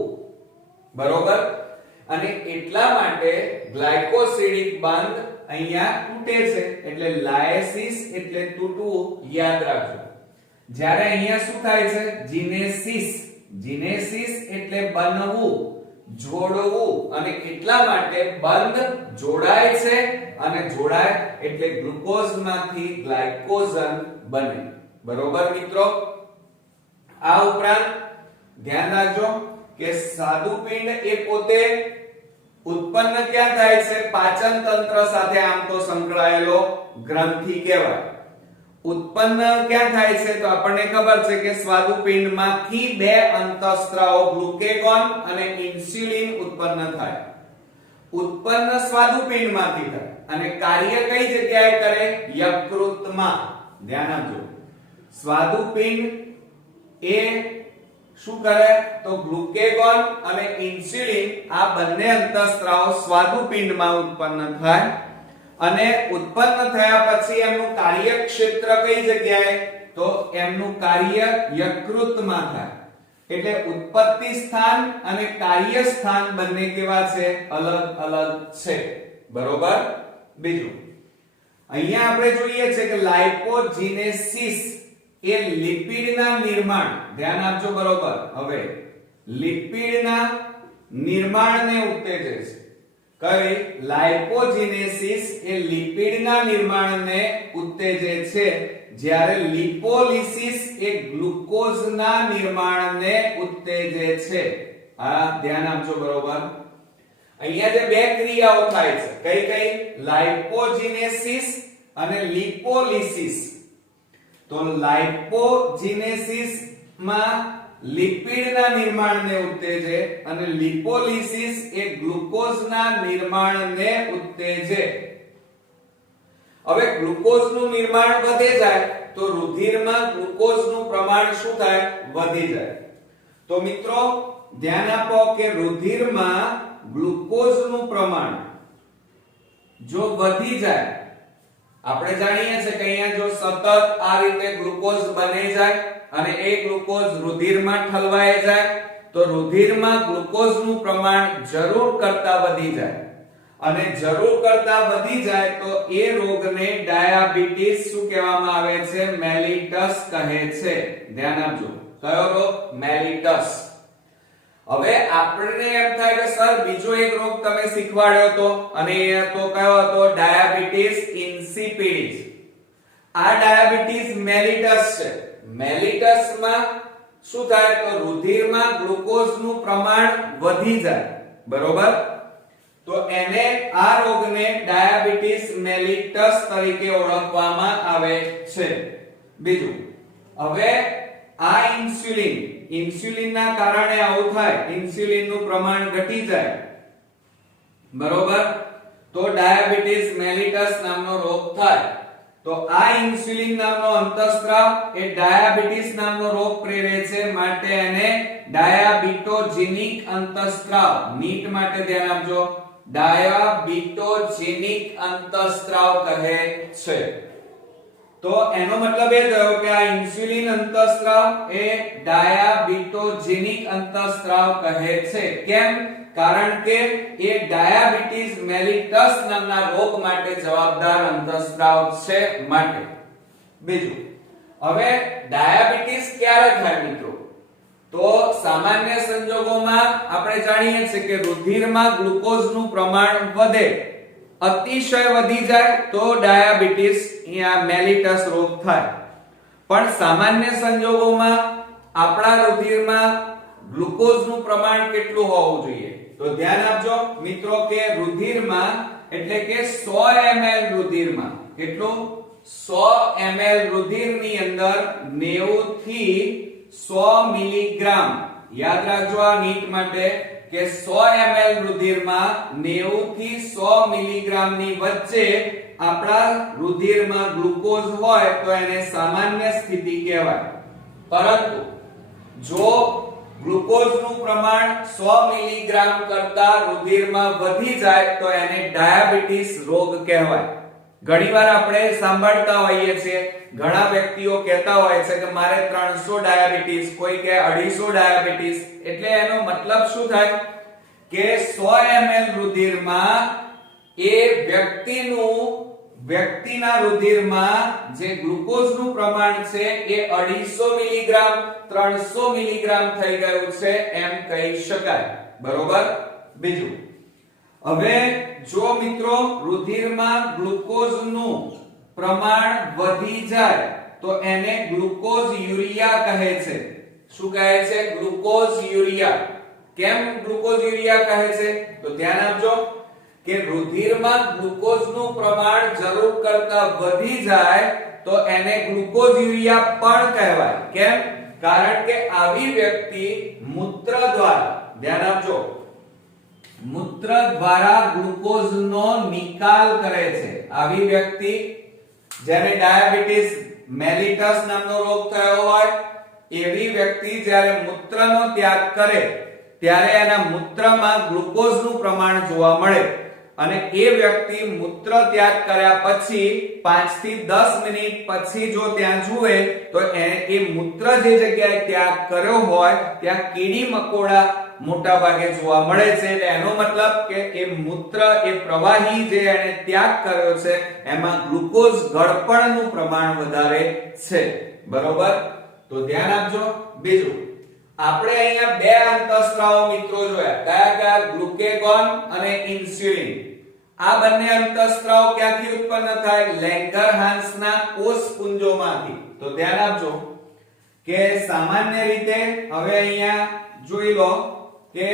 બરોબર? અને એટલા માટે ગ્લાયકોસિડિક બંધ અહીંયા તૂટે છે એટલે લાયસિસ એટલે તૂટવું, યાદ રાખજો. જ્યારે અહીંયા શું થાય છે? જીનેસિસ. જીનેસિસ એટલે બનવું, જોડવું, અને એટલા માટે બંધ જોડાય છે અને જોડાય એટલે ગ્લુકોઝમાંથી ગ્લાયકોજન બને. બરોબર મિત્રો? આ ઉપરાંત ધ્યાન રાખજો કે સ્વાદુપિંડ એ પોતે ઉત્પન્ન ક્યાં થાય છે? પાચન તંત્ર સાથે આમ તો સંકળાયેલો ગ્રંથિ કહેવાય. ઉત્પન્ન ક્યાં થાય છે? તો આપણને ખબર છે કે સ્વાદુપિંડમાંથી બે અંતઃસ્ત્રાવો ગ્લુકેગોન અને ઇન્સ્યુલિન ઉત્પન્ન થાય. ઉત્પન્ન સ્વાદુપિંડમાંથી થાય અને કાર્ય કઈ જગ્યાએ કરે? યકૃતમાં. ધ્યાન આપજો, સ્વાદુપિંડ એ શું કરે? તો ગ્લુકેગોન અને ઇન્સ્યુલિન આ બંને અંતઃસ્ત્રાવો સ્વાદુપિંડમાં ઉત્પન્ન થાય અને ઉત્પન્ન થયા પછી એમનું કાર્યક્ષેત્ર કઈ જગ્યાએ? તો એમનું કાર્ય યકૃતમાં થાય. એટલે ઉત્પત્તિ સ્થાન અને કાર્ય સ્થાન બંને કેવા છે? અલગ અલગ છે. બરોબર? બીજું અહીંયા આપણે જોઈએ છે કે લાઇપોજીનેસિસ એ લિપિડના નિર્માણ, ધ્યાન આપજો. બરોબર? હવે લિપિડના નિર્માણને ઉત્તેજે છે. કઈ? લાઇપોજીનેસિસ એ લિપિડના નિર્માણને ઉત્તેજે છે, જ્યારે લિપોલિસિસ એ ગ્લુકોઝના નિર્માણને ઉત્તેજે છે. આ ધ્યાન આપજો. બરોબર? અહીંયા જે બે ક્રિયાઓ થાય છે, કઈ કઈ? લાઇપોજીનેસિસ અને લિપોલિસિસ. તો લાઇપોજીનેસિસ માં લિપિડના નિર્માણને ઉત્તેજે અને લિપોલિસિસ એ ગ્લુકોઝના નિર્માણને ઉત્તેજે. હવે ગ્લુકોઝનું નિર્માણ વધે જાય તો રુધિરમાં ગ્લુકોઝનું પ્રમાણ શું થાય? વધી જાય. તો મિત્રો ધ્યાન આપો કે રુધિરમાં ગ્લુકોઝનું પ્રમાણ જો વધી જાય, આપણે જાણીએ છીએ કે અહીંયા જો સતત આ રીતે ગ્લુકોઝ બને જાય અને એ ગ્લુકોઝ રુધિરમાં ઠલવાય જાય તો રુધિરમાં ગ્લુકોઝનું પ્રમાણ જરૂર કરતા વધી જાય અને જરૂર કરતા વધી જાય તો એ રોગને ડાયાબિટીસ શું કહેવામાં આવે છે? મેલિટસ કહે છે. ધ્યાન આપજો, કયો રોગ? મેલિટસ. હવે આપણને એમ થાય કે સર બીજો એક રોગ તમે શીખવાડ્યો હતો અને એ તો કયો હતો? ડાયાબિટીસ ઇન્સિપિડિસ. આ ડાયાબિટીસ મેલિટસ છે. મેલિટસ માં શું થાય? તો રુધિરમાં ગ્લુકોઝનું પ્રમાણ વધી જાય, બરોબર? તો એને આ રોગને ડાયાબિટીસ મેલિટસ તરીકે ઓળખવામાં આવે છે. બીજું, હવે આ ઇન્સ્યુલિનના કારણે આવું થાય, ઇન્સ્યુલિનનું પ્રમાણ ઘટી જાય, બરોબર? તો ડાયાબિટીસ મેલિટસ નામનો રોગ થાય. તો આ ઇન્સ્યુલિન નામનો અંતઃસ્ત્રાવ એ ડાયાબિટીસ નામનો રોગ પ્રેરે છે, માટે એને ડાયાબિટોજેનિક અંતઃસ્ત્રાવ, નીટ માટે ધ્યાન આપજો, ડાયાબિટોજેનિક અંતઃસ્ત્રાવ કહે છે. તો એનો મતલબ એ થયો કે આ ઇન્સ્યુલિન અંતઃસ્ત્રાવ એ ડાયાબિટોજેનિક અંતઃસ્ત્રાવ કહે છે. કેમ? કારણ કે એ ડાયાબિટીસ મેલિટસ નામના રોગ માટે જવાબદાર અંતઃસ્ત્રાવ છે માટે. બીજું, હવે ડાયાબિટીસ ક્યારે થાય મિત્રો? તો સામાન્ય સંજોગોમાં આપણે જાણીએ છીએ કે રુધિરમાં ગ્લુકોઝનું પ્રમાણ વધે, અતિશય વધી જાય તો ડાયાબિટીસ મેલિટસ રોગ થાય. પણ સામાન્ય સંજોગોમાં આપણા રુધિરમાં ગ્લુકોઝનું પ્રમાણ કેટલું હોવું જોઈએ? તો ધ્યાન આપજો મિત્રો કે રુધિરમાં એટલે કે 100 ml રુધિરમાં કેટલું? 100 ml રુધિરની અંદર 90 થી 100 મિલીગ્રામ. યાદ રાખજો આ નીટ માટે કે 100 ml રુધિરમાં 90 થી 100 મિલીગ્રામની વચ્ચે આપણા રુધિરમાં ગ્લુકોઝ હોય તો એને સામાન્ય સ્થિતિ કહેવાય. પરંતુ જો ગ્લુકોઝનું પ્રમાણ 100 મિલીગ્રામ કરતા રુધિરમાં વધી જાય તો એને ડાયાબિટીસ રોગ કહેવાય. ઘણીવાર આપણે સાંભળતા હોઈએ છીએ, ઘણા વ્યક્તિઓ કહેતા હોય છે કે મારે 300 ડાયાબિટીસ, કોઈ કે 250 ડાયાબિટીસ. એટલે એનો મતલબ શું થાય કે 100 ml રુધિરમાં એ વ્યક્તિના રુધિરમાં જે ગ્લુકોઝનું પ્રમાણ છે એ 250 મિલીગ્રામ 300 મિલીગ્રામ થઈ ગયું છે એમ કહી શકાય, બરોબર? બીજું, હવે જો મિત્રો રુધિરમાં ગ્લુકોઝનું પ્રમાણ વધી જાય તો એને ગ્લુકોઝ યુરિયા કહે છે. શું કહે છે? Glucose urea. કેમ ગ્લુકોઝ યુરિયા કહે છે? તો ધ્યાન આપજો કે રુધિરમાં ગ્લુકોઝનું પ્રમાણ જરૂર કરતા વધી જાય તો એને ગ્લુકોઝ યુરિયા પણ કહેવાય. કેમ? કારણ કે આવી વ્યક્તિ મૂત્ર દ્વારા, ધ્યાન આપજો, મૂત્ર દ્વારા ગ્લુકોઝનો નિકાલ કરે છે. આવી વ્યક્તિ જેને ડાયાબિટીસ મેલિટસ નામનો રોગ થયો હોય એવી વ્યક્તિ જ્યારે મૂત્રનો ત્યાગ કરે ત્યારે એના મૂત્રમાં ગ્લુકોઝનું પ્રમાણ જોવા મળે અને એ વ્યક્તિ મૂત્ર ત્યાગ કર્યા પછી 5 થી 10 મિનિટ પછી જો ત્યાં જુએ તો એ મૂત્ર જે જગ્યાએ ત્યાગ કર્યો હોય ત્યાં કીડી મકોડા મોટા ભાગે જોવા મળે છે. એટલે એનો મતલબ કે એ મૂત્ર, એ પ્રવાહી જે એને ત્યાગ કર્યો છે એમાં ગ્લુકોઝ ગળપણનું પ્રમાણ વધારે છે, બરોબર? તો ધ્યાન આપજો. બીજું, આપણે અહીંયા બે અંતઃસ્ત્રાવો મિત્રો જોયા. કયા કયા? ગ્લુકેગોન અને ઇન્સ્યુલિન. આ બંને અંતઃસ્ત્રાવો ક્યાંથી ઉત્પન્ન થાય? લેંગરહાન્સના કોષપુંજોમાંથી. તો ધ્યાન આપજો કે સામાન્ય રીતે હવે અહીંયા જોઈ લો કે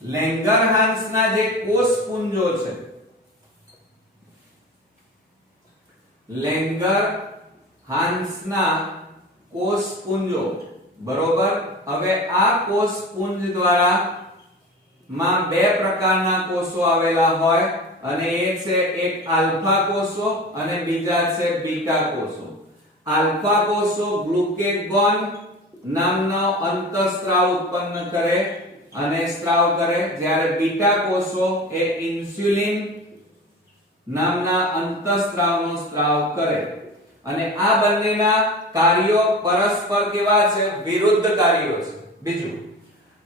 લેંગરહાન્સના જે કોષપુંજો છે, લેંગરહાન્સના કોષપુંજો, બરોબર? હવે આ કોષપુંજ દ્વારા માં બે પ્રકારના કોષો આવેલા હોય અને એ છે એક આલ્ફા કોષો અને બીજા છે બીટા કોષો. આલ્ફા કોષો ગ્લુકેગોન નામનો અંતઃસ્ત્રાવ ઉત્પન્ન કરે અને સ્ત્રાવ કરે, જ્યારે બીટા કોષો એ ઇન્સ્યુલિન નામના અંતઃસ્ત્રાવનો સ્ત્રાવ કરે. અને આ બંનેના કાર્યો પરસ્પર કેવા છે? વિરુદ્ધ કાર્યો છે. બીજું,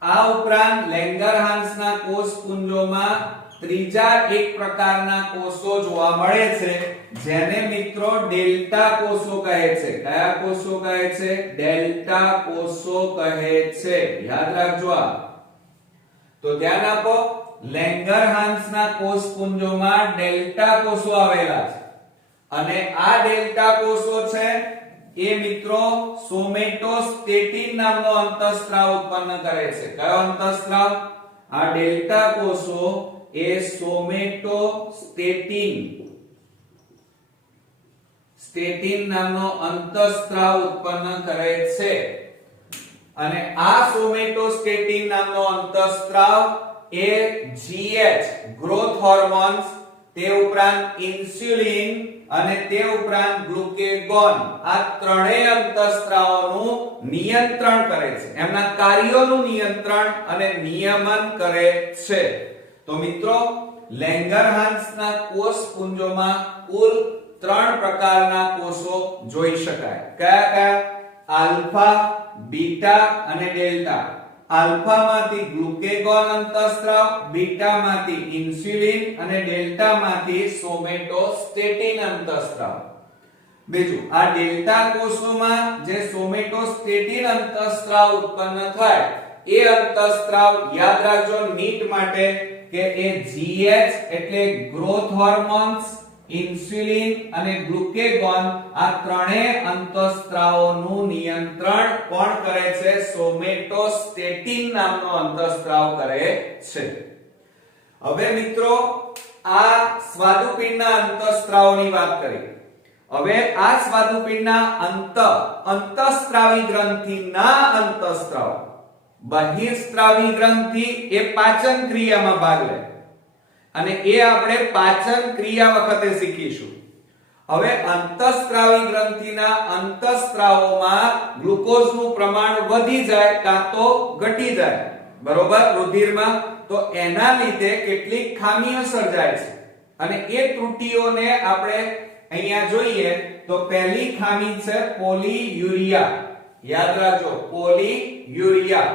આ ઉપરાંત લેંગરહાન્સના કોષપુંજોમાં ત્રીજા એક પ્રકારના કોષો જોવા મળે છે જેને મિત્રો ડેલ્ટા કોષો કહે છે. કયા કોષો કહે છે? ડેલ્ટા કોષો કહે છે. યાદ રાખજો આ તો ધ્યાન આપો, લેંગરહાન્સના કોષપુંજોમાં ડેલ્ટા કોષો આવેલા છે અને આ ડેલ્ટા કોષો છે એ મિત્રો સોમેટોસ્ટેટિન નામનો અંતઃસ્ત્રાવ ઉત્પન્ન કરે છે. કયો અંતઃસ્ત્રાવ? આ ડેલ્ટા કોષો એ સ્ટેટિન નામનો અંતઃસ્ત્રાવ ઉત્પન્ન કરે છે અને આ સોમેટોસ્ટેટિન નામનો અંતઃસ્ત્રાવ એ GH ગ્રોથ હોર્મોન્સ, તે ઉપરાંત ઇન્સ્યુલિન અને તે ઉપરાંત ગ્લુકેગોન, આ ત્રણેય અંતઃસ્ત્રાવોનું નિયંત્રણ કરે છે, એમના કાર્યોનું નિયંત્રણ અને નિયમન કરે છે. તો મિત્રો લેંગરહાન્સના કોષપુંજોમાં કુલ 3 પ્રકારના કોષો જોઈ શકાય. કયા કયા? આલ્ફા, બીટા અને ડેલ્ટા. આલ્ફા માંથી ગ્લુકેગોન અંતઃસ્ત્રાવ, બીટા માંથી ઇન્સ્યુલિન અને ડેલ્ટા માંથી સોમેટોસ્ટેટિન અંતઃસ્ત્રાવ. બીજું, આ ડેલ્ટા કોષોમાં જે સોમેટોસ્ટેટિન અંતઃસ્ત્રાવ ઉત્પન્ન થાય એ અંતઃસ્ત્રાવ યાદ રાખજો નીટ માટે કે એ GH એટલે ગ્રોથ હોર્મોન્સ, ઇન્સ્યુલિન અને ગ્લુકેગોન, આ ત્રણેય અંતઃસ્ત્રાવોનું નિયંત્રણ કોણ કરે છે? સોમેટોસ્ટેટિન નામનો અંતઃસ્ત્રાવ કરે છે. હવે મિત્રો આ સ્વાદુપિંડના અંતઃસ્ત્રાવોની વાત કરી. હવે આ સ્વાદુપિંડના અંતઃસ્ત્રાવી ગ્રંથિના અંતઃસ્ત્રાવ, બહિર્સ્ત્રાવી ગ્રંથિ એ પાચન ક્રિયામાં ભાગ લે અને એ આપણે પાચન ક્રિયા વખતે શીખીશું. હવે અંતઃસ્ત્રાવી ગ્રંથિના અંતઃસ્ત્રાવોમાં ગ્લુકોઝનું પ્રમાણ વધી જાય કાં તો ઘટી જાય, બરોબર, રુધિરમાં, તો એના લીધે કેટલીક ખામીઓ સર્જાય છે અને એ ત્રુટીઓને આપણે અહીંયા જોઈએ તો પહેલી ખામી છે પોલીયુરિયા. યાદ રાખજો, પોલીયુરિયા.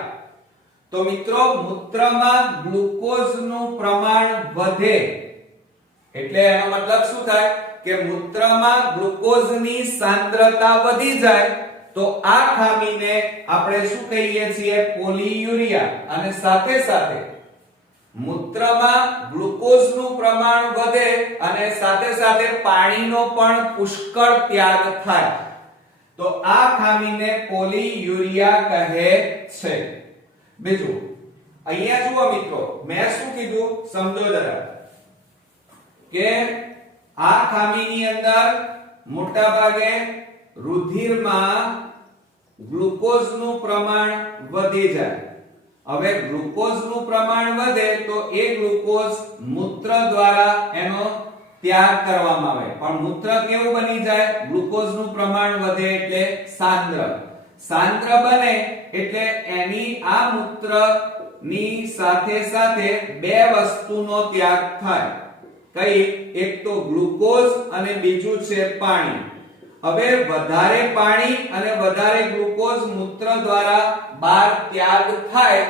તો મિત્રો મૂત્રમાં ગ્લુકોઝનું પ્રમાણ વધે એટલે એનો મતલબ શું થાય કે મૂત્રમાં ગ્લુકોઝની સાંદ્રતા વધી જાય તો આ ખામીને આપણે શું કહીએ છીએ? પોલીયુરિયા. અને સાથે સાથે મૂત્રમાં ગ્લુકોઝનું પ્રમાણ વધે અને સાથે સાથે પાણીનો પણ પુષ્કળ ત્યાગ થાય તો આ ખામીને પોલીયુરિયા કહે છે. બીજું, અહીંયા જુઓ મિત્રો, મેં શું કીધું સમજો જરા કે આ ખામીની અંદર મોટા ભાગે રુધિરમાં ગ્લુકોઝનું પ્રમાણ વધી જાય. હવે ગ્લુકોઝનું પ્રમાણ વધે તો એ ગ્લુકોઝ મૂત્ર દ્વારા એનો ત્યાગ કરવામાં આવે, પણ મૂત્ર કેવું બની જાય? ગ્લુકોઝનું પ્રમાણ વધે એટલે સાંદ્ર બને એટલે એની આ મૂત્રની સાથે સાથે બે વસ્તુનો ત્યાગ થાય. કઈ? એક તો ગ્લુકોઝ અને બીજું છે પાણી. હવે વધારે પાણી અને વધારે ગ્લુકોઝ મૂત્ર દ્વારા બહાર ત્યાગ થાય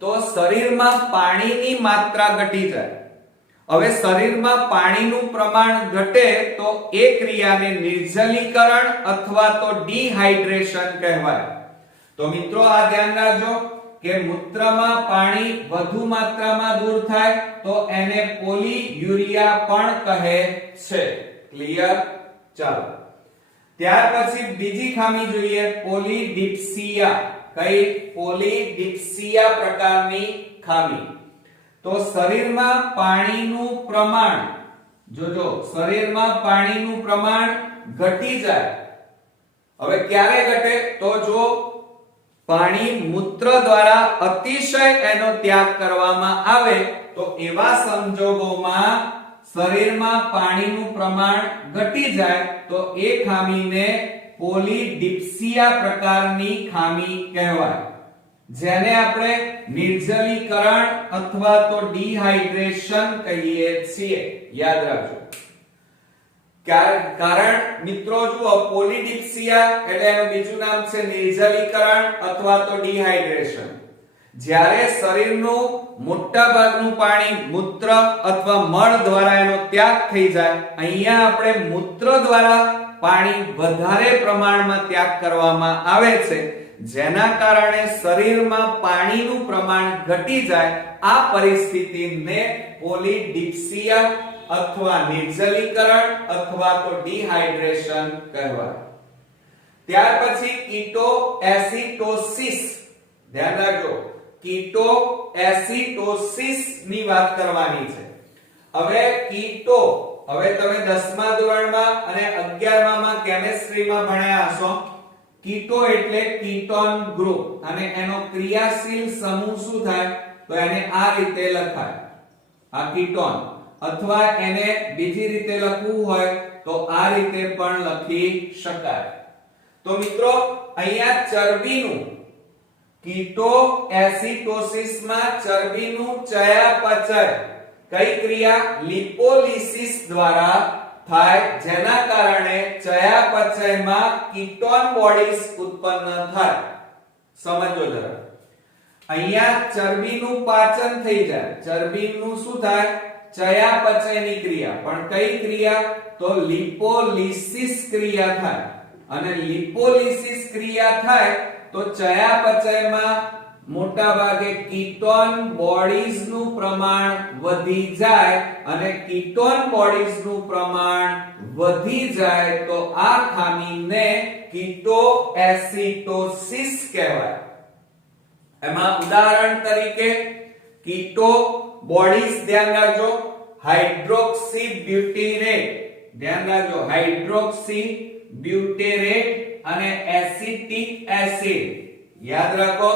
તો શરીરમાં પાણીની માત્રા ઘટી જાય. હવે શરીરમાં પાણીનું પ્રમાણ ઘટે તો એ ક્રિયાને નિર્જલીકરણ અથવા તો ડિહાઇડ્રેશન કહેવાય. તો મિત્રો આ ધ્યાન રાખજો કે મૂત્રમાં પાણી વધુ માત્રામાં દૂર થાય તો એને પોલીયુરિયા પણ કહે છે. ક્લિયર? ચાલો, ત્યાર પછી બીજી ખામી જોઈએ, પોલીડિપ્સિયા. કઈ? પોલીડિપ્સિયા પ્રકારની ખામી. તો શરીરમાં પાણીનું પ્રમાણ, જોજો, શરીરમાં પાણીનું પ્રમાણ ઘટી જાય. હવે ક્યારે ઘટે? તો જો પાણી મૂત્ર દ્વારા અતિશય એનો ત્યાગ કરવામાં આવે તો એવા સંજોગોમાં શરીરમાં પાણીનું પ્રમાણ ઘટી જાય તો એ ખામીને પોલીડિપ્સિયા પ્રકારની ખામી કહેવાય, જેને આપણે નિર્જલીકરણ અથવા તો ડિહાઇડ્રેશન કહીએ છીએ. યાદ રાખજો. કારણ મિત્રો જુઓ, પોલીડિપ્સિયા એટલે એનું બીજું નામ છે નિર્જલીકરણ અથવા તો ડિહાઇડ્રેશન. જ્યારે શરીરનું મોટા ભાગનું પાણી મૂત્ર અથવા મળ દ્વારા એનો ત્યાગ થઈ જાય, અહીંયા આપણે મૂત્ર દ્વારા પાણી વધારે પ્રમાણમાં ત્યાગ કરવામાં આવે છે, જેના કારણે શરીરમાં પાણીનું પ્રમાણ ઘટી જાય, આ પરિસ્થિતિને પોલિડિપ્સિયા અથવા નિર્જલીકરણ અથવા તો ડિહાઇડ્રેશન કહેવાય. ત્યાર પછી કીટોએસિટોસિસ, ધ્યાન રાખજો, કીટોએસિટોસિસ ની વાત કરવાની છે. હવે હવે તમે 10મા ધોરણમાં અને 11મામાં કેમેસ્ટ્રીમાં ભણ્યા હશો. કીટો એટલે કીટોન ગ્રુપ અને એનો ક્રિયાશીલ સમૂહ શું થાય તો એને આ રીતે લખાય, આ કીટોન, અથવા એને બીજી રીતે લખવું હોય તો આ રીતે પણ લખી શકાય. તો મિત્રો અહીંયા ચરબીનું કીટોએસિટોસિસમાં ચરબીનું ચયાપચય કઈ ક્રિયા લિપોલિસિસ દ્વારા થાય, જેના કારણે ચયાપચયમાં કીટોન બોડીઝ ઉત્પન્ન થાય. સમજો જરા, અહીંયા ચરબીનું પાચન થઈ જાય, ચરબીનું શું થાય ચયાપચયની ક્રિયા, પણ કઈ ક્રિયા તો લિપોલિસિસ ક્રિયા થાય. અને લિપોલિસિસ ક્રિયા થાય તો ચયાપચયમાં મોટા ભાગે કીટોન બોડીઝ નું પ્રમાણ વધી જાય, અને કીટોન બોડીઝ નું પ્રમાણ વધી જાય તો આ ખામીને કીટોએસિટોસિસ કહેવાય. એમાં ઉદાહરણ તરીકે કીટો બોડીઝ, ધ્યાન રાખજો, હાઇડ્રોક્સી બ્યુટેરેટ, ધ્યાન રાખજો, હાઇડ્રોક્સી બ્યુટેરેટ અને એસિટિક એસિડ, યાદ રાખો,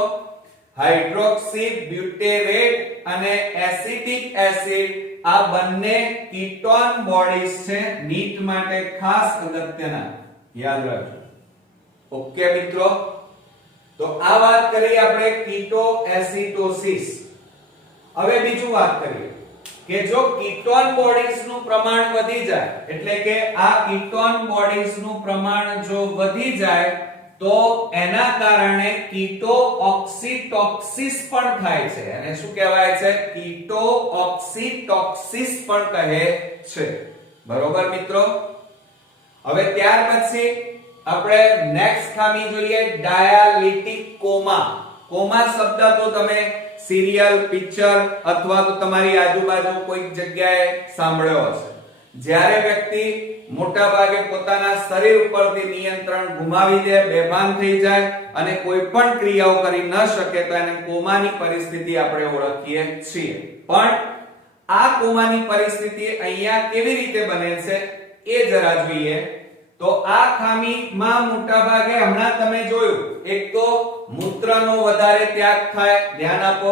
હાઇડ્રોક્સી બ્યુટેરેટ અને એસિટિક એસિડ આ બંને કીટોન બોડીઝ છે. નીટ માટે ખાસ અગત્યના, યાદ રાખજો. ઓકે મિત્રો, તો આ વાત કરી આપણે કીટોએસિટોસિસ. હવે બીજું વાત કરીએ કે જો કીટોન બોડીઝ નું પ્રમાણ વધી જાય, એટલે કે આ કીટોન બોડીઝ નું પ્રમાણ જો વધી જાય તો એના કારણે કીટોઓક્સિટોસિસ પણ થાય છે. અને શું કહેવાય છે? કીટોઓક્સિટોસિસ પણ કહે છે. બરોબર મિત્રો? હવે ત્યાર પછી આપણે નેક્સ્ટ ખામી જોઈએ, ડાયાલિટિક કોમા. કોમા શબ્દ તો તમે સિરિયલ, પિક્ચર અથવા તો તમારી આજુબાજુ કોઈક જગ્યાએ સાંભળ્યો હશે. જ્યારે વ્યક્તિ મોટા ભાગે પોતાના શરીર ઉપરથી નિયંત્રણ ગુમાવી દે, બેભાન થઈ જાય અને કોઈ પણ ક્રિયાઓ કરી ન શકે તો એને કોમાની પરિસ્થિતિ આપણે ઓળખીએ છીએ. પણ આ કોમાની પરિસ્થિતિ અહીંયા કેવી રીતે બને છે એ જરા જોઈએ. તો આ ખામીમાં મોટા ભાગે હમણાં તમે જોયું, એક તો મૂત્રનો વધારે ત્યાગ થાય, ધ્યાન આપો.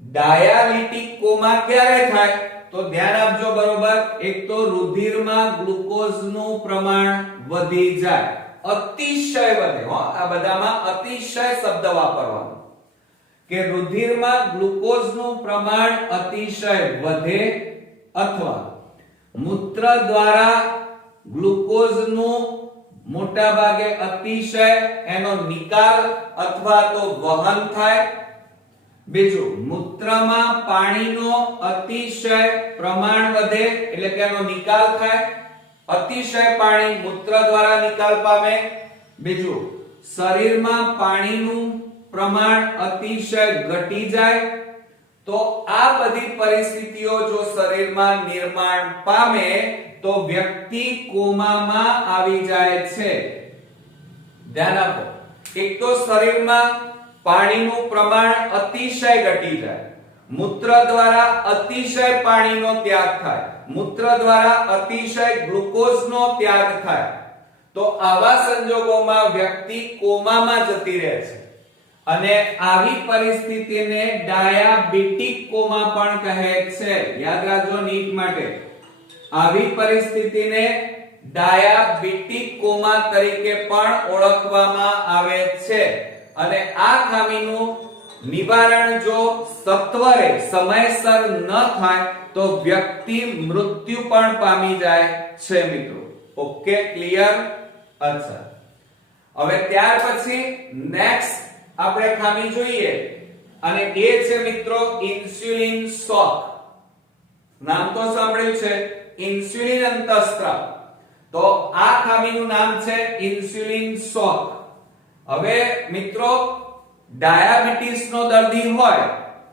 ડાયાલિટિક કોમા ક્યારે થાય તો ધ્યાન આપજો બરોબર. એક તો રુધિરમાં ગ્લુકોઝનું પ્રમાણ વધી જાય, અતિશય વધે. આ બધામાં અતિશય શબ્દ વાપરવાનો, કે રુધિરમાં ગ્લુકોઝનું પ્રમાણ અતિશય વધે, અથવા મૂત્ર દ્વારા ગ્લુકોઝનું મોટા ભાગે અતિશય એનો નિકાલ અથવા તો વહન થાય. બીજું, મૂત્રમાં પાણીનો અતિશય પ્રમાણ વધે, એટલે કે એનો નિકાલ થાય, અતિશય પાણી મૂત્ર દ્વારા નિકાલ પામે. બીજું, શરીરમાં પાણીનું પ્રમાણ અતિશય ઘટી જાય. તો આ બધી પરિસ્થિતિઓ જો શરીરમાં નિર્માણ પામે તો વ્યક્તિ કોમામાં આવી જાય છે. ધ્યાન આપો, એક તો શરીરમાં પાણીનું પ્રમાણ અતિશય ઘટી જાય, મૂત્ર દ્વારા અતિશય પાણીનો ત્યાગ થાય, મૂત્ર દ્વારા અતિશય ગ્લુકોઝનો ત્યાગ થાય. તો આવા સંજોગોમાં વ્યક્તિ કોમામાં જતી રહે છે. અને આવી પરિસ્થિતિને ડાયાબિટીક કોમા પણ કહે છે. યાદ રાખજો નીટ માટે. આવી પરિસ્થિતિને ડાયાબિટીક કોમા તરીકે પણ ઓળખવામાં આવે છે. અને આ ખામીનું નિવારણ જો સત્વરે સમયસર ન થાય તો વ્યક્તિ મૃત્યુ પણ પામી જાય છે મિત્રો. Okay, clear? અચ્છા, હવે ત્યાર પછી નેક્સ્ટ આપણે ખામી જોઈએ, અને એ છે મિત્રો ઇન્સ્યુલિન શોક. નામ તો સાંભળ્યું છે, ઇન્સ્યુલિન અંતઃસ્ત્રાવ. તો આ ખામીનું નામ છે ઇન્સ્યુલિન શોક. હવે મિત્રો ડાયાબિટીસ નો દર્દી હોય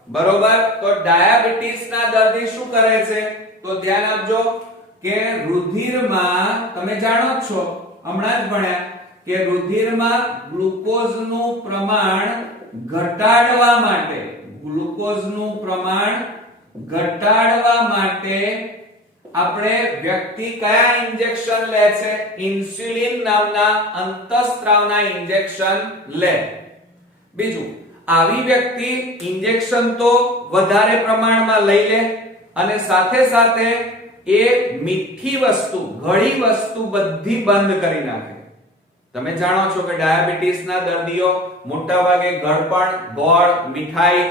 બરોબર, તો ડાયાબિટીસ ના દર્દી શું કરે છે? તો ધ્યાન આપજો કે રુધિરમાં તમે જાણો જ છો, હમણાં જ ભણ્યા કે રુધિરમાં ગ્લુકોઝનું પ્રમાણ ઘટાડવા માટે, ગ્લુકોઝનું પ્રમાણ ઘટાડવા માટે આપણે વ્યક્તિ કયા ઇન્જેક્શન લે છે? ઇન્સ્યુલિન નામના અંતઃસ્ત્રાવના ઇન્જેક્શન લે. બીજું, આવી વ્યક્તિ ઇન્જેક્શન તો વધારે પ્રમાણમાં લઈ લે અને સાથે સાથે એ મીઠી વસ્તુ, ગળી વસ્તુ બધી બંધ કરી નાખે. તમે જાણો છો કે ડાયાબિટીસના દર્દીઓ મોટા ભાગે ગળપણ, ગોળ, મીઠાઈ,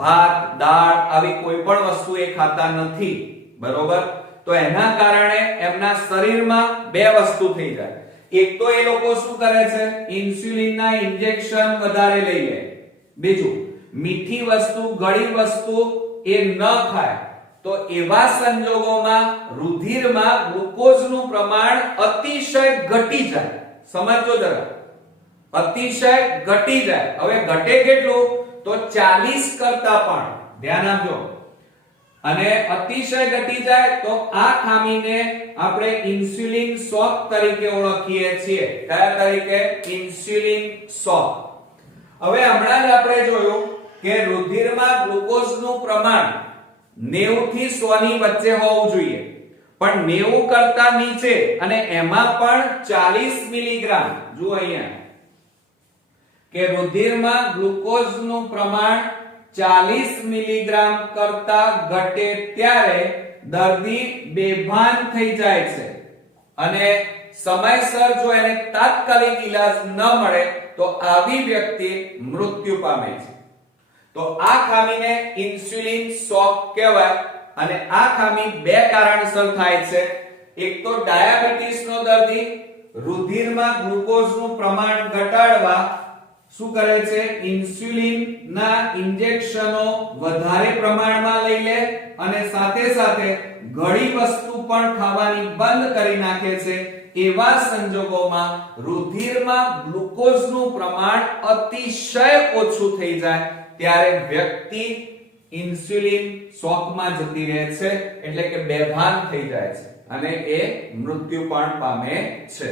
ભાત, દાળ આવી કોઈ પણ વસ્તુ એ ખાતા નથી બરોબર. તો એના કારણે એમના શરીરમાં બે વસ્તુ થઈ જાય. એક તો એ લોકો શું કરે છે? ઇન્સ્યુલિનના ઇન્જેક્શન વધારે લઈ લે. બીજું, મીઠી વસ્તુ, ગળી વસ્તુ એ ન ખાય. તો એવા સંજોગોમાં રુધિરમાં ગ્લુકોઝનું પ્રમાણ અતિશય ઘટી જાય. સમજો જરા, અતિશય ઘટી જાય. હવે ઘટે કેટલું? તો 40 કરતા પણ, ધ્યાન આપજો. અને અતિશય ઘટી જાય તો આ ખામીને આપણે ઇન્સ્યુલિન શોક તરીકે ઓળખીએ છીએ. કયા તરીકે? ઇન્સ્યુલિન શોક. હવે હમણાં જ આપણે જોયું કે રુધિરમાં ગ્લુકોઝનું પ્રમાણ 90 થી 100 ની વચ્ચે હોવું જોઈએ, પણ 90 કરતા નીચે અને એમાં પણ 40 મિલીગ્રામ. જુઓ અહીંયા કે રુધિરમાં ગ્લુકોઝનું પ્રમાણ 40 મિલીગ્રામ કરતા ઘટે ત્યારે દર્દી બેભાન થઈ જાય છે અને સમયસર જો એને તાત્કાલિક ઈલાજ ન મળે તો આવી વ્યક્તિ મૃત્યુ પામે છે. તો આ ખામીને ઇન્સ્યુલિન શોક કહેવાય. અને આ ખામી બે કારણસર થાય છે. એક તો ડાયાબિટીસનો દર્દી રુધિરમાં ગ્લુકોઝનું પ્રમાણ ઘટાડવા શું કરે છે? ઇન્સ્યુલિનના ઇન્જેક્શનો વધારે પ્રમાણમાં લઈ લે અને સાથે સાથે ઘણી વસ્તુ પણ ખાવાની બંધ કરી નાખે છે. એવા સંજોગોમાં રુધિરમાં ગ્લુકોઝનું પ્રમાણ અતિશય ઓછું થઈ જાય ત્યારે વ્યક્તિ ઇન્સ્યુલિન શોકમાં જતી રહે છે, એટલે કે બેભાન થઈ જાય છે અને એ મૃત્યુ પણ પામે છે.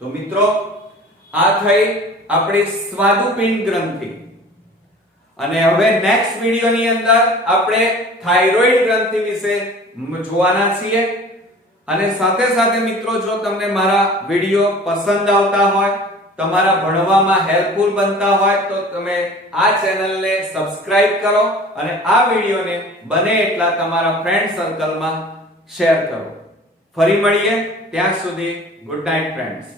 તો મિત્રો, આ થઈ આપણી સ્વાદુપિંડ ગ્રંથિ. અને હવે નેક્સ્ટ વિડિયોની અંદર આપણે થાઇરોઇડ ગ્રંથિ વિશે જોવાના છીએ. અને સાથે સાથે મિત્રો, જો તમને મારા વિડિયો પસંદ આવતા હોય, તમારા ભણવામાં હેલ્પફુલ બનતા હોય તો તમે આ ચેનલને સબસ્ક્રાઇબ કરો અને આ વિડિયોને બને એટલા તમારા ફ્રેન્ડ સર્કલમાં શેર કરો. ફરી મળીએ, ત્યાં સુધી ગુડ નાઇટ ફ્રેન્ડ્સ.